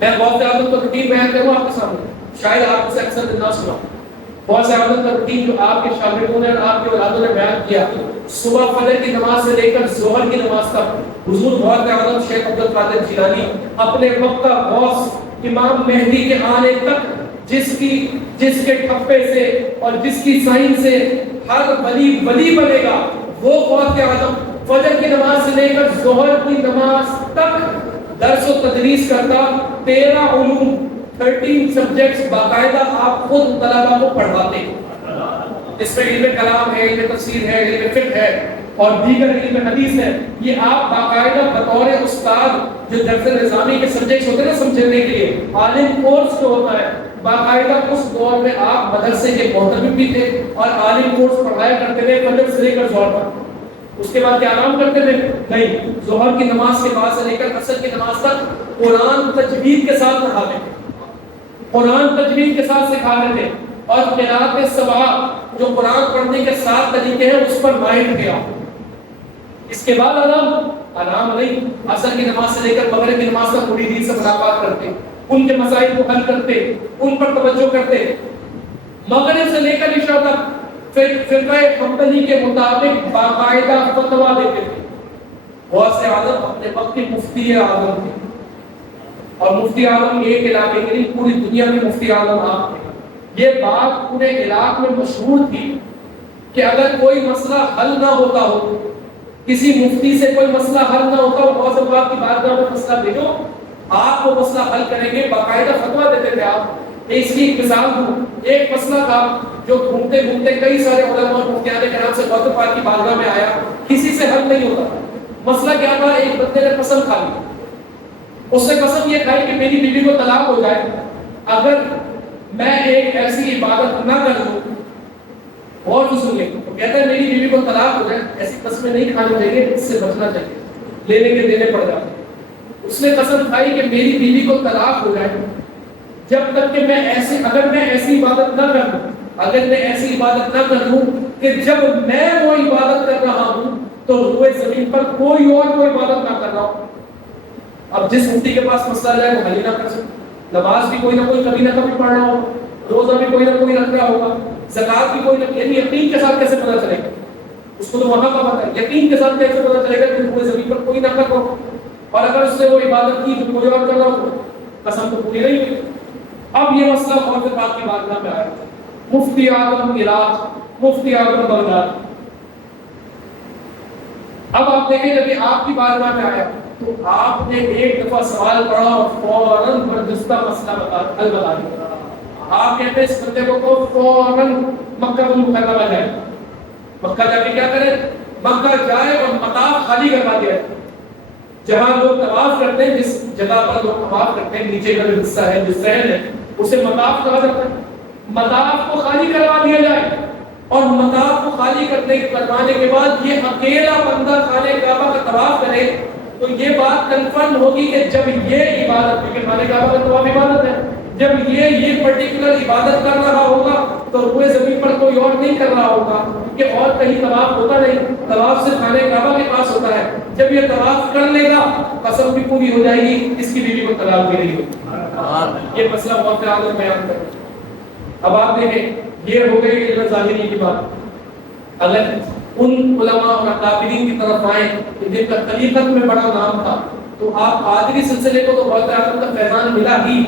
میں غوث اعظم کو تقریر بیان کروں آپ کے سامنے شاید آپ سے اکثر نہ سنا. بہت سے عادت کا روٹین جو آپ کے شاگردوں نے اور آپ کے اولادوں نے بیان کیا، صبح فجر کی نماز سے لے کر ظہر کی نماز تک حضور بہت اعظم شیخ عبد القادر جیلانی اپنے وقت کا غوث امام مہدی کے آنے تک جس کے ٹھپے سے اور جس کی سائن سے ہر ولی بنے گا، وہ بہت اعظم فجر کی نماز سے لے کر ظہر کی نماز تک درس و تدریس کرتا، 13 علوم 13 سبجیکٹس باقاعدہ آپ خود طلباء کو پڑھاتے، اس میں علم کلام ہے، علم تفسیر ہے، علم فقہ ہے اور دیگر علم حدیث ہے. یہ آپ باقاعدہ بطور استاد جو درس نظامی کے سبجیکٹس ہوتے ہیں نا سمجھنے کے لیے عالم کورس جو ہوتا ہے، باقاعدہ اس دور میں آپ مدرسے کے محترم بھی تھے اور عالم کورس پڑھایا کرتے تھے فجر سے لے کر ظہر تک. اس کے بعد کیا آرام کرتے تھے؟ نہیں، ظہر کی نماز کے بعد سے لے کر عصر کی نماز تک قرآن تجوید کے ساتھ پڑھاتے تھے، قرآن تجوید کے ساتھ سکھاتے تھے اور قرات سبعہ جو قرآن پڑھنے کے 7 طریقے ہیں اس پر ماہر تھے آپ. اس کے بعد آرام نہیں، عصر کی نماز سے لے کر مغرب کی نماز تک مریدین سے ملاقات کرتے، ان کے مسائل کو حل کرتے، ان پر توجہ کرتے. مغرب سے لے کر عشاء تک فقہ حنبلی کے مطابق باقاعدہ فتویٰ دیتے تھے. بہت سے عالم اپنے وقت کے مفتی اعظم تھے اور مفتی اعظم ایک علاقے کے نہیں پوری دنیا میں مفتی اعظم آپ تھے. یہ بات پورے علاقے میں مشہور تھی کہ اگر کوئی مسئلہ حل نہ ہوتا ہو، کسی مفتی سے کوئی مسئلہ حل نہ ہوتا ہو، بعض اوقات کی بارگاہ میں مسئلہ بھیجو، آپ وہ مسئلہ حل کریں گے. باقاعدہ فتویٰ دیتے تھے آپ. اس کی ایک مثال دوں، ایک مسئلہ تھا جو گھومتے گھومتے کئی سارے علماء اور مفتیان کرام سے غوث پاک کی بارگاہ میں آیا، کسی سے حل نہیں ہوتا. مسئلہ کیا تھا؟ ایک بندے نے قسم کھا لی. اس نے قسم یہ کھائی کہ میری بیوی کو طلاق ہو جائے اگر میں ایک ایسی عبادت نہ کر لوں. اور سنیے، کہتا ہے میری بیوی کو طلاق ہو جائے، ایسی قسمیں نہیں کھانی چاہیے، اس سے بچنا چاہیے، لینے کے دینے پڑ جاتے. اس نے قسم کھائی کہ میری بیوی کو طلاق ہو جائے جب تک کہ اگر میں ایسی عبادت نہ کر لوں، اگر میں ایسی عبادت نہ کر لوں کہ جب میں وہ عبادت کر رہا ہوں تو روئے زمین پر کوئی اور کوئی عبادت نہ کر رہا ہوں. اب جس مفتی کے پاس مسئلہ جائے وہ حل نہ کر سکے. نماز بھی کوئی نہ کوئی کبھی نہ کبھی پڑھ رہا ہوگا، روزہ بھی کوئی نہ کوئی رکھ رہا ہوگا، زکات بھی کوئی نہ، یعنی یقین کے ساتھ کیسے پتہ چلے گا؟ اس کو تو وہاں کا پتہ ہے، یقین کے ساتھ کیسے پتہ چلے گا کہ روئے زمین پر کوئی نہ کر رہا ہو. اور اگر اس نے وہ عبادت کی جو کوئی اور کر رہا ہو، قسم تو پوری نہیں ہوئی. اب یہ مسئلہ غوث پاک کی بارگاہ میں آیا. مفتی اعظم عراق، مفتی اعظم بغداد. اب آپ دیکھیں جب یہ آپ کی بارگاہ میں آیا تو آپ نے ایک دفعہ سوال پڑھا اور فوراً بردستہ مسئلہ حل بتا دیا. آپ کہتے ہیں اس بندے کو فوراً مکہ المکرمہ جائے. مکہ جا کے کیا کرے؟ مکہ جائے اور مطاف خالی کروا دیا. جہاں لوگ طواف کرتے ہیں، جس جگہ پر لوگ طواف کرتے ہیں نیچے کا جو حصہ ہے، جو صحن ہے، اسے مطاف کہا جاتا ہے. مطاف کو خالی کروا دیا جائے اور مطاف کو خالی کروانے کے بعد یہ اکیلا بندہ خانہ کعبہ کا طواف کرے تو یہ بات کنفرم ہوگی کہ جب یہ عبادت، کیونکہ خانہ کعبہ کا طواف عبادت ہے، جب یہ پرٹیکولر عبادت کر رہا ہوگا تو روئے زمین پر کوئی اور نہیں کر رہا ہوگا، کیونکہ اور کہیں طواف ہوتا نہیں، طواف صرف خانہ کعبہ کے پاس ہوتا ہے. جب یہ طواف کر لے گا قسم بھی پوری ہو جائے گی، اس کی بیوی کو طلاق بھی نہیں ہوگی. یہ مسئلہ بہت عالم بیان کرتے. اب آپ دیکھیں یہ ہو گئی علم ظاہری کی بات. اگر ان علماء اور اکابرین کی طرف آئیں جن کا طریقت میں بڑا نام تھا تو آپ قادری سلسلے کو تو بہت اعظم کا فیضان ملا ہی،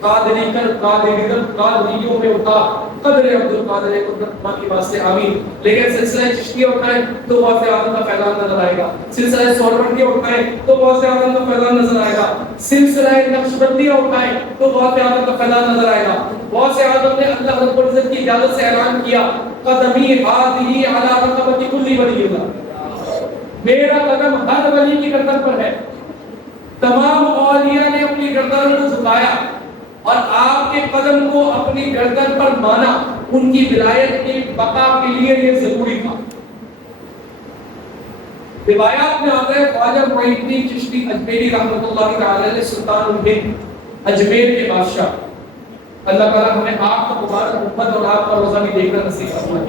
قادری کر قادریوں میں اٹھا قدر عبد القادر قدرت ماں کی واسطے آمین. لیکن سلسلہ چشتیہ اٹھائیں تو بہت اعظم کا فیضان نظر آئے گا. سلسلہ سہروردیہ اٹھائیں تو بہت اعظم کا فیضان نظر آئے گا. سلسلہ نقشبندیہ اٹھائیں تو بہت اعظم کا فیضان نظر آئے گا. بہت سے اعظم نے اللہ رب العزت کی اجازت سے اعلان کیا قدمی ہادی علی رقبۃ کل ولی اللہ، میرا قدم ہر ولی کی گردن پر ہے. تمام اولیاء نے اپنی گردن کو جھکایا اور آپ کے قدم کو اپنی گردن پر مانا. ان کی ولایت کی بقا کے لیے یہ ضروری تھا. روایات میں آتا ہے خواجہ معین الدین چشتی اجمیری رحمۃ اللہ تعالی علیہ سلطان الہند اجمیر کے بادشاہ، اللہ تعالیٰ ہمیں آپ کو مبارک محبت اور آپ کا روزہ بھی دیکھنا نصیب فرمائے،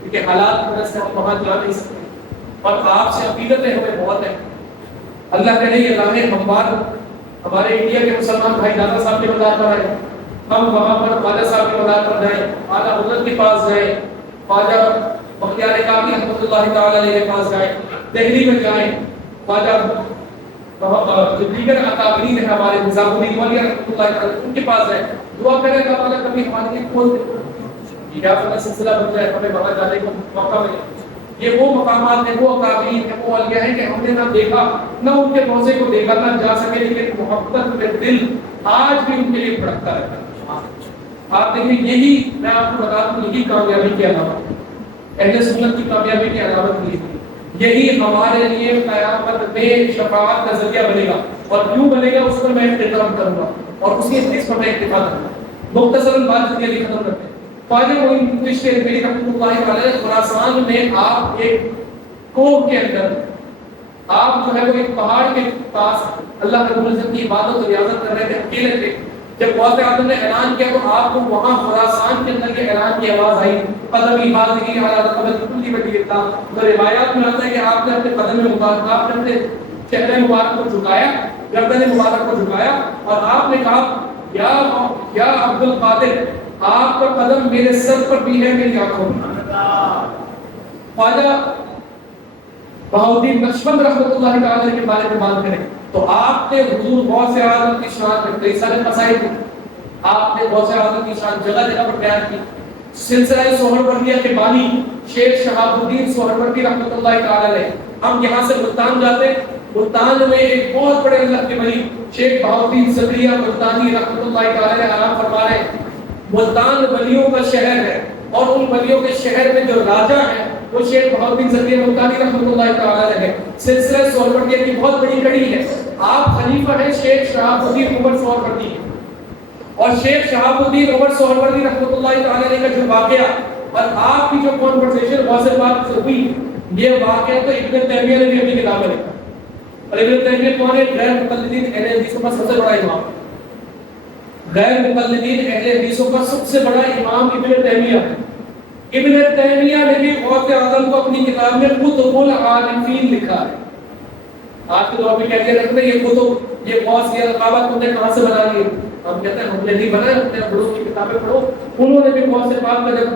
کیونکہ حالات کی وجہ سے ہم وہاں جا نہیں سکتے اور آپ سے عقیدتیں ہمیں بہت ہیں. اللہ کرے یہ راہیں ہموار ہمارے انڈیا کے مسلمان بھائی دادا صاحب کے مزار پر آئے ہم وہاں پر خواجہ صاحب کی مدار پر جائیں، اعلیٰ حضرت کے پاس جائیں، خواجہ بختیار کاکی رحمۃ اللہ تعالی علیہ کے پاس جائیں، دہلی میں جائیں، خواجہ جو دیگر اکابرین ہیں ہمارے نظام الدین والی رحمۃ اللہ تعالی ان کے پاس جائیں، دعا کریں کہ اللہ کبھی ہمارے لیے کھول دے، یہ اپنا سلسلہ بن جائے، ہمیں وہاں جانے کا موقع ملے۔ یہ وہ مقامات ہیں، وہ اکابرین ہیں، وہ اولیاء ہیں کہ ہم نے نہ دیکھا، نہ ان کے روضے کو دیکھا نہ جا سکے، لیکن محبت میں دل آج بھی ان کے لیے بھڑکتا رہتا ہے۔ آپ دیکھیں، یہی میں آپ کو بتا دوں، یہی کامیابی کی علامت، اہل سنت کی کامیابی کی علامت یہی ہمارے لیے قیامت میں شفاعت کا ذریعہ بنے گا۔ اور کیوں بنے گا اس پر میں احترام کروں گا، اور اس پر میں اکتفا کروں گا۔ مختصراً بات جلدی ختم کرتے ہیں۔ خواجہ معین الدین میری رحمۃ اللہ علیہ خراسان میں آپ ایک کوہ کے اندر، آپ جو ہے وہ ایک پہاڑ کے پاس اللہ رب العزت کی عبادت و ریاضت کر رہے تھے، اکیلے تھے۔ جب غوث اعظم نے اعلان کیا تو آپ کو وہاں خراسان کے اندر کے اعلان کی آواز آئی، قدمی حاضری علی رقبۃ کل ولی اللہ۔ تو روایات میں آتا ہے کہ آپ نے اپنے قدم مبارک، آپ نے اپنے چہرے مبارک کو جھکایا، گردن مبارک کو جھکایا، اور آپ نے کہا یا عبد القادر، آپ کا قدم میرے سر پر بھی ہے، میری آنکھوں میں۔ خواجہ بہاؤالدین نقشبند رحمۃ اللہ تعالی کے بارے میں بات کریں تو آپ نے حضور غوث اعظم کی شان میں کئی سارے مسائل تھے، آپ نے غوث اعظم کی شان جگہ جگہ پر بیان کی۔ سلسلہ سہروردیہ کے بانی شیخ شہاب الدین سہروردی رحمۃ اللہ تعالی علیہ، ہم یہاں سے ملتان جاتے، ملتان میں ایک بہت بڑے اللہ کے ولی شیخ بہاؤالدین صدریہ ملتانی رحمۃ اللہ تعالی علیہ آرام فرما رہے ہیں۔ ملتان ولیوں کا شہر ہے، اور ان ولیوں کے شہر میں جو راجہ ہے وہ شیخ بہاؤالدین صدریہ ملتانی رحمۃ اللہ تعالی علیہ ہے۔ سلسلہ سہروردیہ کی بہت بڑی کڑی ہے۔ آپ خلیفہ ہیں شیخ شہاب الدین عمر سہروردی، اور شیخ شہاب الدین عمر سہروردی رحمۃ اللہ تعالی علیہ کا جو واقعہ اور آپ کی جو کنورسیشن غوث پاک سے ہوئی، یہ واقعہ تو ابن تیمیہ نے بھی اپنی کتاب میں لکھا۔ اور ابن تیمیہ کون ہے؟ غیر مقلدین اہل حدیثوں کا سب سے بڑا امام، غیر مقلدین اہل حدیثوں کا سب سے بڑا امام ابن تیمیہ ہے۔ ابن تیمیہ نے بھی غوث اعظم کو اپنی کتاب میں کتب العارفین لکھا ہے۔ آج کے دور میں کہتے ہیں یہ کتب، یہ غوث کی القابات تم نے کہاں سے بنا لی؟ ہم کہتے ہیں ہم نے نہیں بنایا، اپنے بڑوں کی کتابیں پڑھو۔ انہوں نے بھی غوث پاک کا جب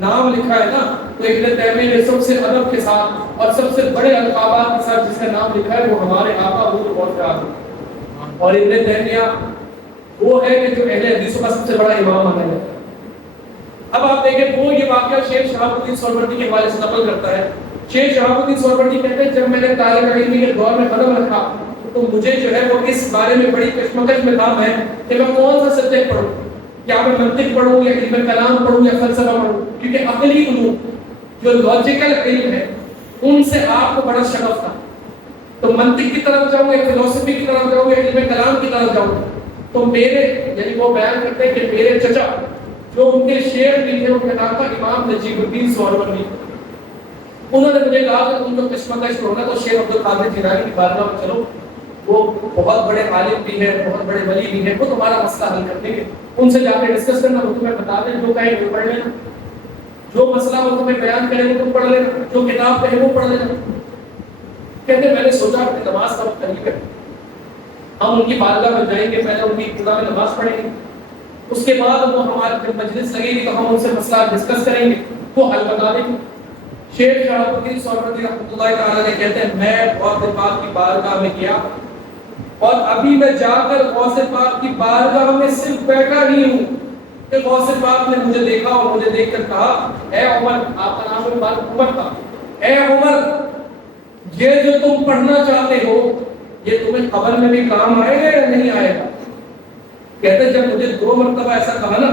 نام لکھا ہے نا تو ابن تیمیہ نے سب سے ادب کے ساتھ اور سب سے بڑے القابات کے ساتھ جس کا نام لکھا ہے وہ ہمارے آقا حضور غوث اعظم، اور ابن تیمیہ وہ ہے کہ جو اہل حدیثوں کا سب سے بڑا امام مانا جاتا ہے۔ اب آپ دیکھیں وہ یہ واقعہ شیخ شہاب الدین سہروردی کے حوالے سے نقل کرتا ہے۔ شیخ شہاب الدین سہروردی کہتے ہیں جب میں نے طالب علمی کے دور میں قدم رکھا تو مجھے جو ہے وہ اس بارے میں بڑی کشمکش میں تھا میں کہ میں کون سا سبجیکٹ پڑھوں، یا میں منطق پڑھوں یا علم کلام پڑھوں یا فلسفہ پڑھوں، کیونکہ عقلی علوم جو لاجیکل علم ہے ان سے آپ کو بڑا شغف تھا۔ تو منطق کی طرف جاؤں یا فلسفی کی طرف جاؤں یا علم کلام کی طرف جاؤں، تو میرے یعنی وہ بیان کرتے ہیں کہ میرے چچا جو ان کے شیخ بھی تھے، ان کا نام تھا امام نجیب الدین سہروردی، انہوں نے مجھے کہا کہ تم کو کشمکش ہونا تو شیخ عبد القادر جیلانی کی بارگاہ میں چلو، وہ بہت بڑے عالم بھی ہیں، بہت بڑے ولی بھی ہیں، وہ تمہارا مسئلہ حل کر دیں گے، ان سے جا کے ڈسکس کرنا، وہ تمہیں بتا دیں، جو کہیں وہ پڑھ لینا، جو مسئلہ وہ تمہیں بیان کریں وہ تم پڑھ لینا، جو کتاب کہیں وہ پڑھ لینا۔ کہتے میں نے سوچا کہ نماز کا وقت قریب ہے، ہم ان کی بارگاہ میں جائیں گے، پہلے ان کی ابتدا میں نماز پڑھیں گے، اس کے بعد وہ ہمارے جب مجلس لگے گی تو ہم ان سے مسئلہ ڈسکس کریں گے، وہ حل بتا دیں گے۔ شیخ شہاب الدین سہروردی رحمۃ اللہ تعالی علیہ کہتے ہیں میں غوث پاک کی بارگاہ میں گیا، اور ابھی میں جا کر غوث پاک کی بارگاہ میں صرف بیٹھا نہیں ہوں کہ غوث پاک نے مجھے دیکھا اور مجھے دیکھ کر کہا اے عمر، آپ کا نام عمر تھا، اے عمر یہ جو تم پڑھنا چاہتے ہو یہ تمہیں قبر میں بھی کام آئے گا یا نہیں آئے گا؟ کہتے ہیں جب مجھے 2 مرتبہ ایسا کہا نا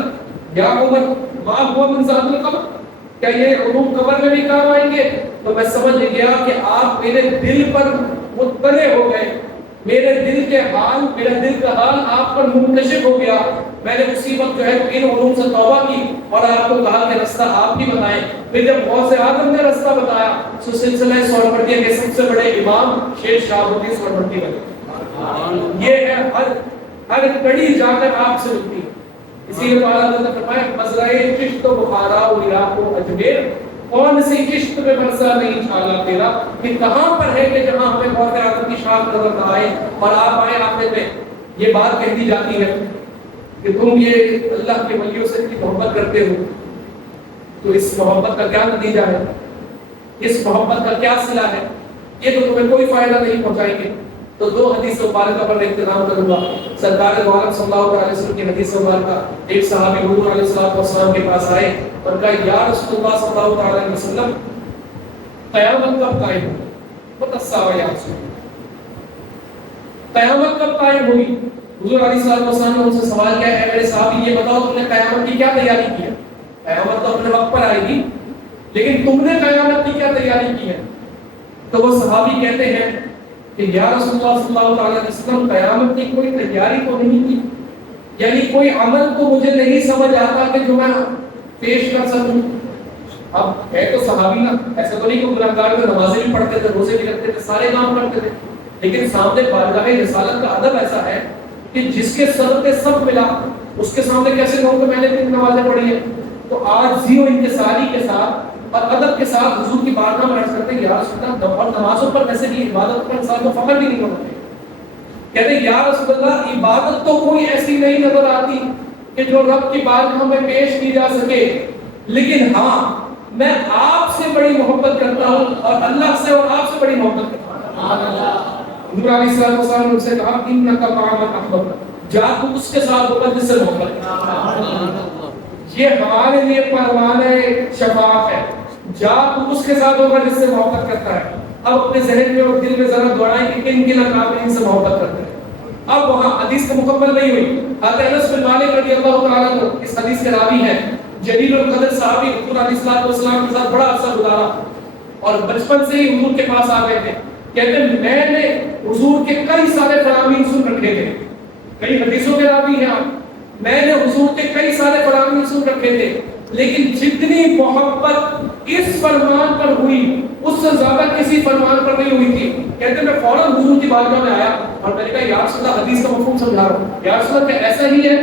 یا عمر ما ہوا من ذات القبر، کیا یہ علوم قبر میں بھی کام آئیں گے، تو میں سمجھ گیا کہ آپ میرے دل پر مطلع ہو گئے، میرے دل کے حال، میرا دل کا حال آپ پر منکشف ہو گیا۔ میں نے اسی وقت جو ہے ان علوم سے توبہ کی اور آپ کو کہا کہ رستہ آپ ہی بتائیں۔ پھر جب غوث اعظم نے رستہ بتایا تو سلسلہ سہروردیہ کے سب سے بڑے امام شیخ شہاب الدین سہروردی بنے۔ یہ ہے ہر کڑی جا کر آپ سے ملتی ہے۔ اسی لیے تعالیٰ نے فرمایا مزرعے چشت و بخارا و عراق و اجمیر، کون سی چشت میں برسا نہیں چھالا تیرا، کہ کہاں پر ہے کہ جہاں ہمیں غوث اعظم کی شان نظر نہ آئے اور آپ آئے آخر میں۔ یہ بات کہہ دی جاتی ہے کہ تم یہ اللہ کے ولیوں سے اتنی محبت کرتے ہو، تو اس محبت کا کیا نتیجہ ہے، اس محبت کا کیا صلہ ہے، یہ تو تمہیں کوئی فائدہ نہیں پہنچائیں گے۔ تو دو حدیث مبارکہ پر اہتمام کروں گا۔ سرکار دو عالم صلی اللہ علیہ وسلم کی حدیث مبارکہ، ایک صحابی حضور علیہ السلام کے پاس آئے اور کہا یا رسول اللہ صلی اللہ علیہ وسلم قیامت کب قائم ہوگی؟ متصاوی یا رسول اللہ، قیامت کب قائم ہوگی؟ حضور علیہ السلام نے ان سے سوال کیا ہے، میرے صحابی یہ بتاؤ تم نے قیامت کی کیا تیاری کی ہے؟ قیامت تو اپنے وقت پر آئے گی، لیکن تم نے قیامت کی کیا تیاری کی ہے؟ تو وہ صحابی کہتے ہیں کہ یا رسول اللہ صلی اللہ علیہ وسلم قیامت کی کوئی تیاری تو نہیں کی، یعنی کوئی عمل تو مجھے نہیں سمجھ آتا کہ جو میں پیش کر سکوں۔ اب ہے تو صحابی نا، ایسا تو نہیں کہ گناہگار تھے، نمازیں بھی پڑھتے تھے، روزے بھی رکھتے تھے، سارے کام کرتے تھے، لیکن سامنے بارگاہ رسالت کا ادب ایسا ہے کہ جس کے صدقے سب ملا اس کے سامنے کیسے کہوں کہ میں نے اتنی نمازیں پڑھی ہیں؟ تو عاجزی و انکساری کے ساتھ اور ادب کے ساتھ حضور کی بارگاہ میں عرض کرتے ہیں یا رسول اللہ، اور نمازوں پر ویسے بھی عبادت پر انسان کو فخر بھی نہیں ہونا چاہیے۔ کہتے ہیں یا رسول اللہ عبادت تو کوئی ایسی نہیں نظر آتی کہ جو رب کی بارگاہ میں پیش کی جا سکے، لیکن ہاں میں آپ سے بڑی محبت کرتا ہوں اور اللہ سے اور آپ سے بڑی محبت کرتا ہوں۔ حضور علیہ السلام نے ان سے کہا انک معمن احببت، جا تو اس کے ساتھ ہوگا جس سے محبت کرتا۔ یہ ہمارے لیے پروانہ شفاعت ہے، جا تو اس کے ساتھ ہوگا جس سے محبت کرتا ہے۔ اب اپنے ذہن میں اور دل میں ذرا دوڑائیں کہ کن کن اکابرین سے محبت کرتے ہیں۔ اب وہاں حدیث تو مکمل نہیں ہوئی۔ حضرت انس بن مالک رضی اللہ تعالیٰ عنہ اس حدیث کے راوی ہیں، جلیل القدر صحابی، حضور علیہ السلام کے ساتھ بڑا عرصہ گزارا اور بچپن سے ہی حضور کے پاس آ گئے تھے۔ کہتے ہیں میں نے حضور کے کئی سارے فرامین سن رکھے تھے، کئی حدیثوں کے راوی ہیں آپ، میں نے حضور کے کئی سارے فرامین سن رکھے تھے، لیکن جتنی محبت اس فرمان پر ہوئی اس سے زیادہ کسی فرمان پر نہیں ہوئی تھی۔ کہتے ہیں میں فوراً حضور کی بارگاہ میں آیا اور میں نے کہا یا رسول اللہ حدیث کا مفہوم سمجھا رہا ہوں، یا رسول اللہ کیا ایسا ہی ہے،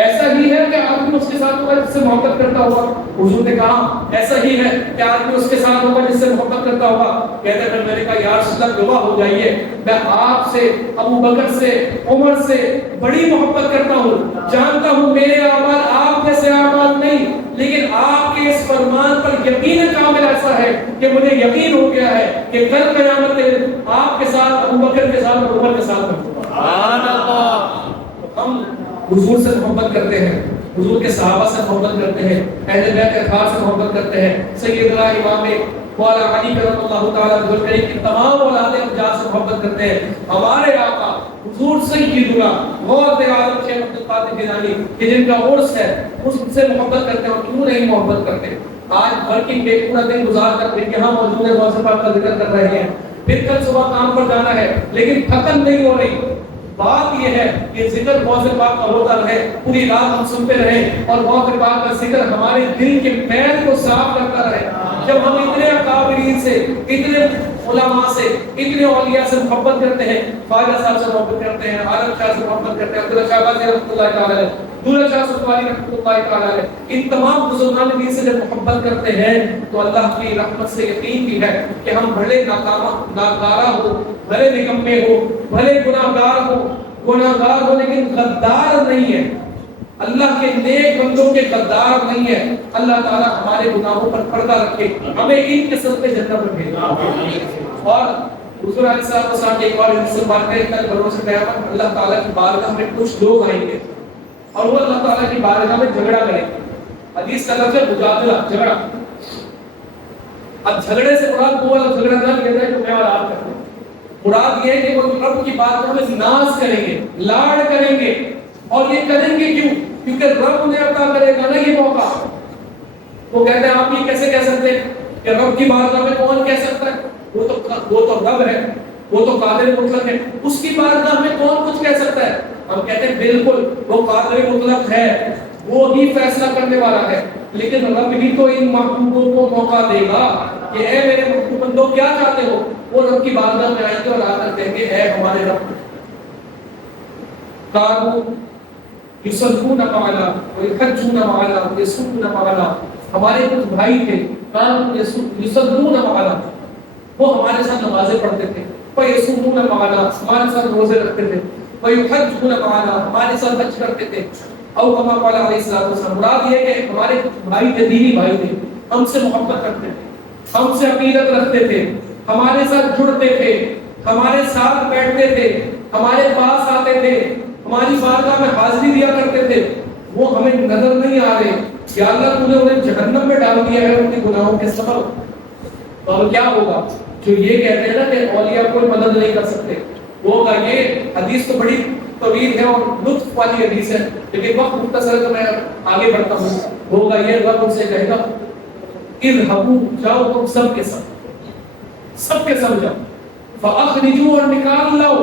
ایسا ہی ہے کہ آدمی اس کے ساتھ ہوگا جس سے محبت کرتا ہوگا؟ حضور نے کہا ایسا ہی ہے کہ آدمی اس کے ساتھ ہوگا جس سے محبت کرتا ہوگا۔ کہتے ہیں میں نے کہا یا رسول اللہ گواہ ہو جائیے، میں آپ سے، ابو بکر سے، عمر سے بڑی محبت کرتا ہوں، جانتا ہوں میرے اعمال آپ جیسے اعمال نہیں، لیکن آپ کے اس فرمان پر یقین کامل ایسا ہے کہ مجھے یقین ہو گیا ہے کہ کل قیامت میں آپ کے ساتھ، ابو بکر کے ساتھ اور عمر کے ساتھ ہوگا۔ سبحان اللہ۔ ہم حضور سے محبت کرتے ہیں، حضور کے صحابہ سے محبت کرتے ہیں، اہل بیت اطہار سے محبت کرتے ہیں، سیدنا امام مولا علی کرم اللہ تعالیٰ عنہ کی تمام اولاد امجاد سے محبت کرتے ہیں۔ ہمارے آقا حضور سیدنا غوث عالم شیخ عبد القادر جیلانی کہ جن کا عرس ہے اس سے محبت کرتے ہیں، اور کیوں نہیں محبت کرتے؟ آج بھر کی بے پورا دن گزار کر پھر یہاں موجود ہے، غوث پاک کا ذکر کر رہے ہیں، پھر کل صبح کام پر جانا ہے، لیکن تھکن نہیں ہو رہی۔ بات یہ ہے کہ ذکر غوث پاک کا ہوتا رہے، پوری رات ہم سنتے رہیں، اور غوث پاک کا ذکر ہمارے دل کے پیر کو صاف کرتا رہے۔ جب ہم اتنے اکابرین سے، اتنے علماء سے، اتنے اولیاء سے محبت کرتے ہیں، خواجہ صاحب سے محبت کرتے ہیں، عالم شاہ سے محبت کرتے ہیں، عبداللہ شاہ غازی رحمۃ اللہ تعالی علیہ، دولہ شاہ سلطانی رحمۃ اللہ تعالی علیہ، ان تمام بزرگان دین سے جب محبت کرتے ہیں تو اللہ کی رحمت سے یقین بھی ہے کہ ہم بھلے ناکارہ ہو، بھلے نکمے ہو، بھلے گناہگار ہو، لیکن غدار نہیں ہے، اللہ کے نیک بندوں کے غدار نہیں ہے۔ اللہ تعالیٰ ہمارے گناہوں پر پردہ رکھے، ہمیں ان کے صدقے جنت میں بھیجے۔ اور حضور علیہ السلام کے ایک اور حدیث مبارکہ ہے کہ بروز قیامت اللہ تعالیٰ کی بارگاہ میں کچھ لوگ آئیں گے اور وہ اللہ تعالیٰ کی بارگاہ میں جھگڑا کریں گے۔ حدیث کا لفظ ہے مجادلہ، جھگڑا۔ اب جھگڑے سے مراد وہ والا جھگڑا نہ لیا جائے جو میں اور آپ کرتے ہیں، مراد یہ ہے کہ وہ رب کی بارگاہ میں ناز کریں گے، لاڑ کریں گے، اور یہ کریں گے کیوں؟ کیونکہ رب نے عطا کرے گا نا یہ موقع۔ وہ کہتے ہیں آپ یہ کیسے کہہ سکتے ہیں کہ رب کی بارگاہ میں کون کہہ سکتا ہے؟ وہ تو رب ہے، وہ تو قادر مطلق ہے، اس کی بارگاہ میں کون کچھ کہہ سکتا ہے؟ ہم کہتے ہیں بالکل وہ قادر مطلق ہے، وہ ہی فیصلہ کرنے والا ہے، لیکن رب ہی تو ان محبوبوں کو موقع دے گا کہ اے میرے محبوب بندو کیا چاہتے ہو؟ وہ رب کی بارگاہ میں آئیں گے اور آ کر کہیں گے اے ہمارے رب، کانوا یصلون معنا ویحجون معنا ویصومون معنا، ہمارے کچھ بھائی تھے، کانوا یصلون معنا، وہ ہمارے ساتھ نمازیں پڑھتے تھے، ویصومون معنا، ہمارے ساتھ روزے رکھتے تھے، ویحجون معنا، ہمارے ساتھ حج کرتے تھے، او کما قال علیہ الصلوۃ والسلام، مراد یہ کہ ہمارے بھائی تھے، دینی بھائی تھے، ہم سے محبت کرتے تھے، ہم سے عقیدت رکھتے تھے، ہمارے ساتھ جڑتے تھے، ہمارے ساتھ بیٹھتے تھے، ہمارے پاس آتے تھے، ہماری بارگاہ میں حاضری دیا کرتے تھے، وہ ہمیں نظر نہیں آ رہے، یا اللہ تو نے انہیں جہنم میں ڈال دیا ہے ان کے گناہوں کے سبب، تو اب کیا ہوگا؟ جو یہ کہتے ہیں نا کہ اولیاء کوئی مدد نہیں کر سکتے، وہ ہوگا یہ حدیث تو بڑی طویل ہے اور لطف والی حدیث ہے، لیکن وقت مختصر ہے تو میں آگے بڑھتا ہوں۔ ہوگا یہ رب ان سے کہے گا اذهبوا، جاؤ تم سب کے سب کے سب جاؤ، فاخرجوا، اور نکال لو،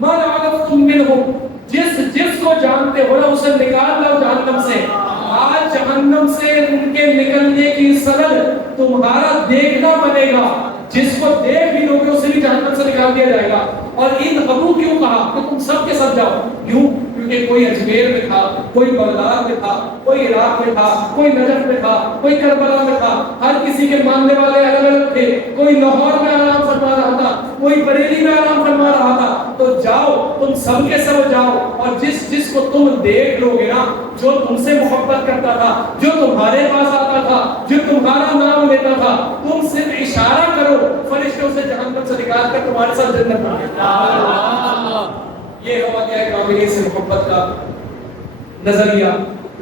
من عرفتم منهم، جس کو جانتے ہو نا اسے نکال لو جہنم سے۔ آج جہنم سے ان کے نکلنے کی سند تمہارا دیکھنا بنے گا، جس کو دیکھ بھی لو گے اسے بھی جہنم سے نکال دیا جائے گا۔ اور ان ابو کیوں کہا کہ تم سب کے سب جاؤ؟ کیوں؟ کیونکہ کوئی اجمیر میں تھا، کوئی بغداد میں تھا، کوئی عراق میں تھا، کوئی نجف میں تھا، کوئی کربلا میں تھا، ہر کسی کے ماننے والے الگ الگ تھے، کوئی لاہور میں آرام فرما رہا تھا، کوئی بریلی میں آرام فرما رہا تھا۔ تو جاؤ تم سب کے سب جاؤ، اور جس کو تم دیکھ لو گے نا، جو تم سے محبت کرتا تھا، جو تمہارے پاس آتا تھا، جو تمہارا نام لیتا تھا، تم صرف اشارہ کرو، فرشتے اسے جہنم سے نکال کر تمہارے ساتھ جنت میں لے جائیں۔ یہ ہوا کیا ہے کاملین سے محبت کا نظریہ،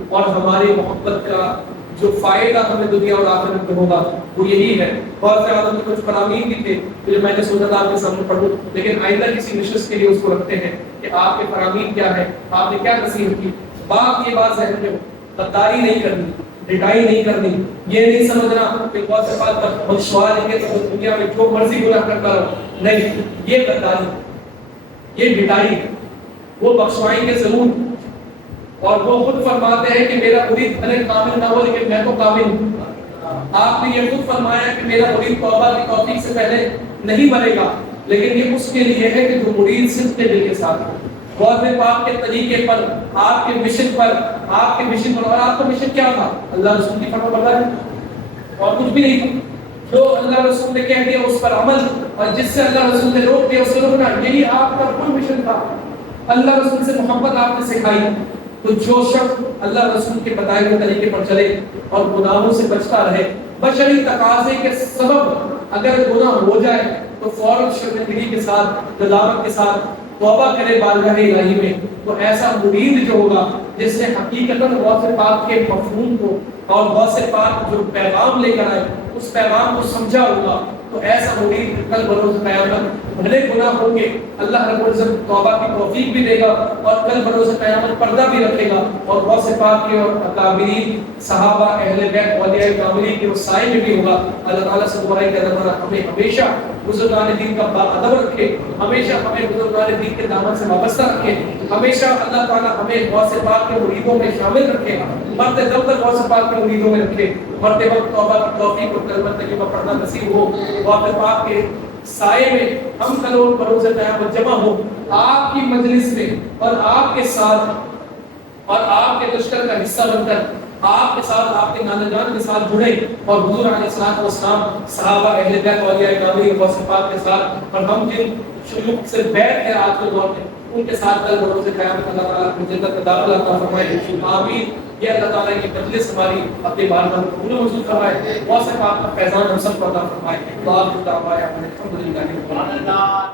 اور ہماری محبت کا جو فائدہ ہمیں دنیا اور آخرت میں ہوگا وہ یہی ہے۔ بہت سے عالم کے کچھ فرامین بھی تھے جو میں نے سوچا تھا آپ کے سامنے پڑھوں، لیکن آئندہ کسی نشست کے لیے اس کو رکھتے ہیں کہ آپ کے فرامین کیا ہے، آپ نے کیا نصیحت کی۔ بات یہ بات ذہن میں ہو، غداری نہیں کرنی، ڈٹائی نہیں کرنی، یہ نہیں سمجھنا کہ بہت سے بات بخشوا دیں گے تو دنیا میں جو مرضی گناہ کرتا رہو، نہیں، یہ غداری، یہ ڈٹائی ہے۔ وہ بخشوائیں گے ضرور، اور وہ خود فرماتے ہیں کہ میرا مرید بھلے کامل نہ ہو لیکن میں تو کامل ہوں۔ آپ نے یہ خود فرمایا کہ میرا مرید توبہ کی توفیق سے پہلے نہیں بنے گا، لیکن یہ اس کے لیے ہے کہ جو مرید صدق کے دل کے ساتھ ہو، غوث پاک کے طریقے پر، آپ کے مشن پر، آپ کے مشن پر۔ اور آپ کا مشن کیا تھا؟ اللہ رسول کی فرما برداری، اور کچھ بھی نہیں تھا۔ جو اللہ رسول نے کہہ دیا اس پر عمل، اور جس سے اللہ رسول نے روک دیا اس سے روکنا، یہی آپ کا کل مشن تھا۔ اللہ رسول سے محبت آپ نے سکھائی، تو جو شخص اللہ رسول کے بتائے ہوئے طریقے پر چلے اور گناہوں سے بچتا رہے، بشری تقاضے کے سبب اگر گناہ ہو جائے تو فوراً شرمندگی کے ساتھ، ندامت کے ساتھ توبہ کرے بارگاہ الہی میں، تو ایسا مرید جو ہوگا جس نے حقیقتاً غوث پاک کے مفہوم کو اور غوث پاک جو پیغام لے کر آئے اس پیغام کو سمجھا ہوگا، تو ایسا مرید کل بروز قیامت بھلے گناہ ہوں گے، اللہ رب العزت توبہ کی توفیق بھی دے گا، اور کل بروز قیامت پردہ بھی رکھے گا، اور غوث پاک کے اور اکابرین صحابہ اہل بیت اولیاء کاملین کے سائے میں بھی ہوگا۔ اللہ تعالیٰ سے دعا ہے کہ اللہ تعالیٰ ہمیں ہمیشہ بزرگان دین کا باادب رکھے، ہمیشہ ہمیں بزرگان دین کے دامن سے وابستہ رکھے، ہمیشہ اللہ تعالیٰ ہمیں غوث پاک کے مریدوں میں شامل رکھے، مرتے دم تک غوث پاک کے مریدوں میں رکھے، مرتے وقت توبہ کی توفیق اور کلمہ طیبہ پڑھنا نصیب ہو، غوث پاک کے سائے میں ہم کل بروز قیامت جمع ہو، آپ کی مجلس میں، اور آپ کے ساتھ اور آپ کے لشکر کا حصہ بن کر آپ کے ساتھ، آپ کے نانا جان کے ساتھ جڑے، اور حضور علیہ الصلوۃ والسلام صحابہ اہل بیت اولیاء کاملین غوث پاک کے ساتھ، اور ہم جن شیوخ سے بیعت ہے آج کے دور میں ان کے ساتھ کل بروز قیامت اللہ تعالیٰ کو جنت میں داخل عطا فرمائے، آمین۔ یہ اللہ تعالیٰ کی مجلس ہماری اپنے بارگاہ میں قبول و منظور فرمائے، غوث پاک کا فیضان ہم سب کو عطا فرمائے۔ اللہ تعالیٰ الحمدللہ۔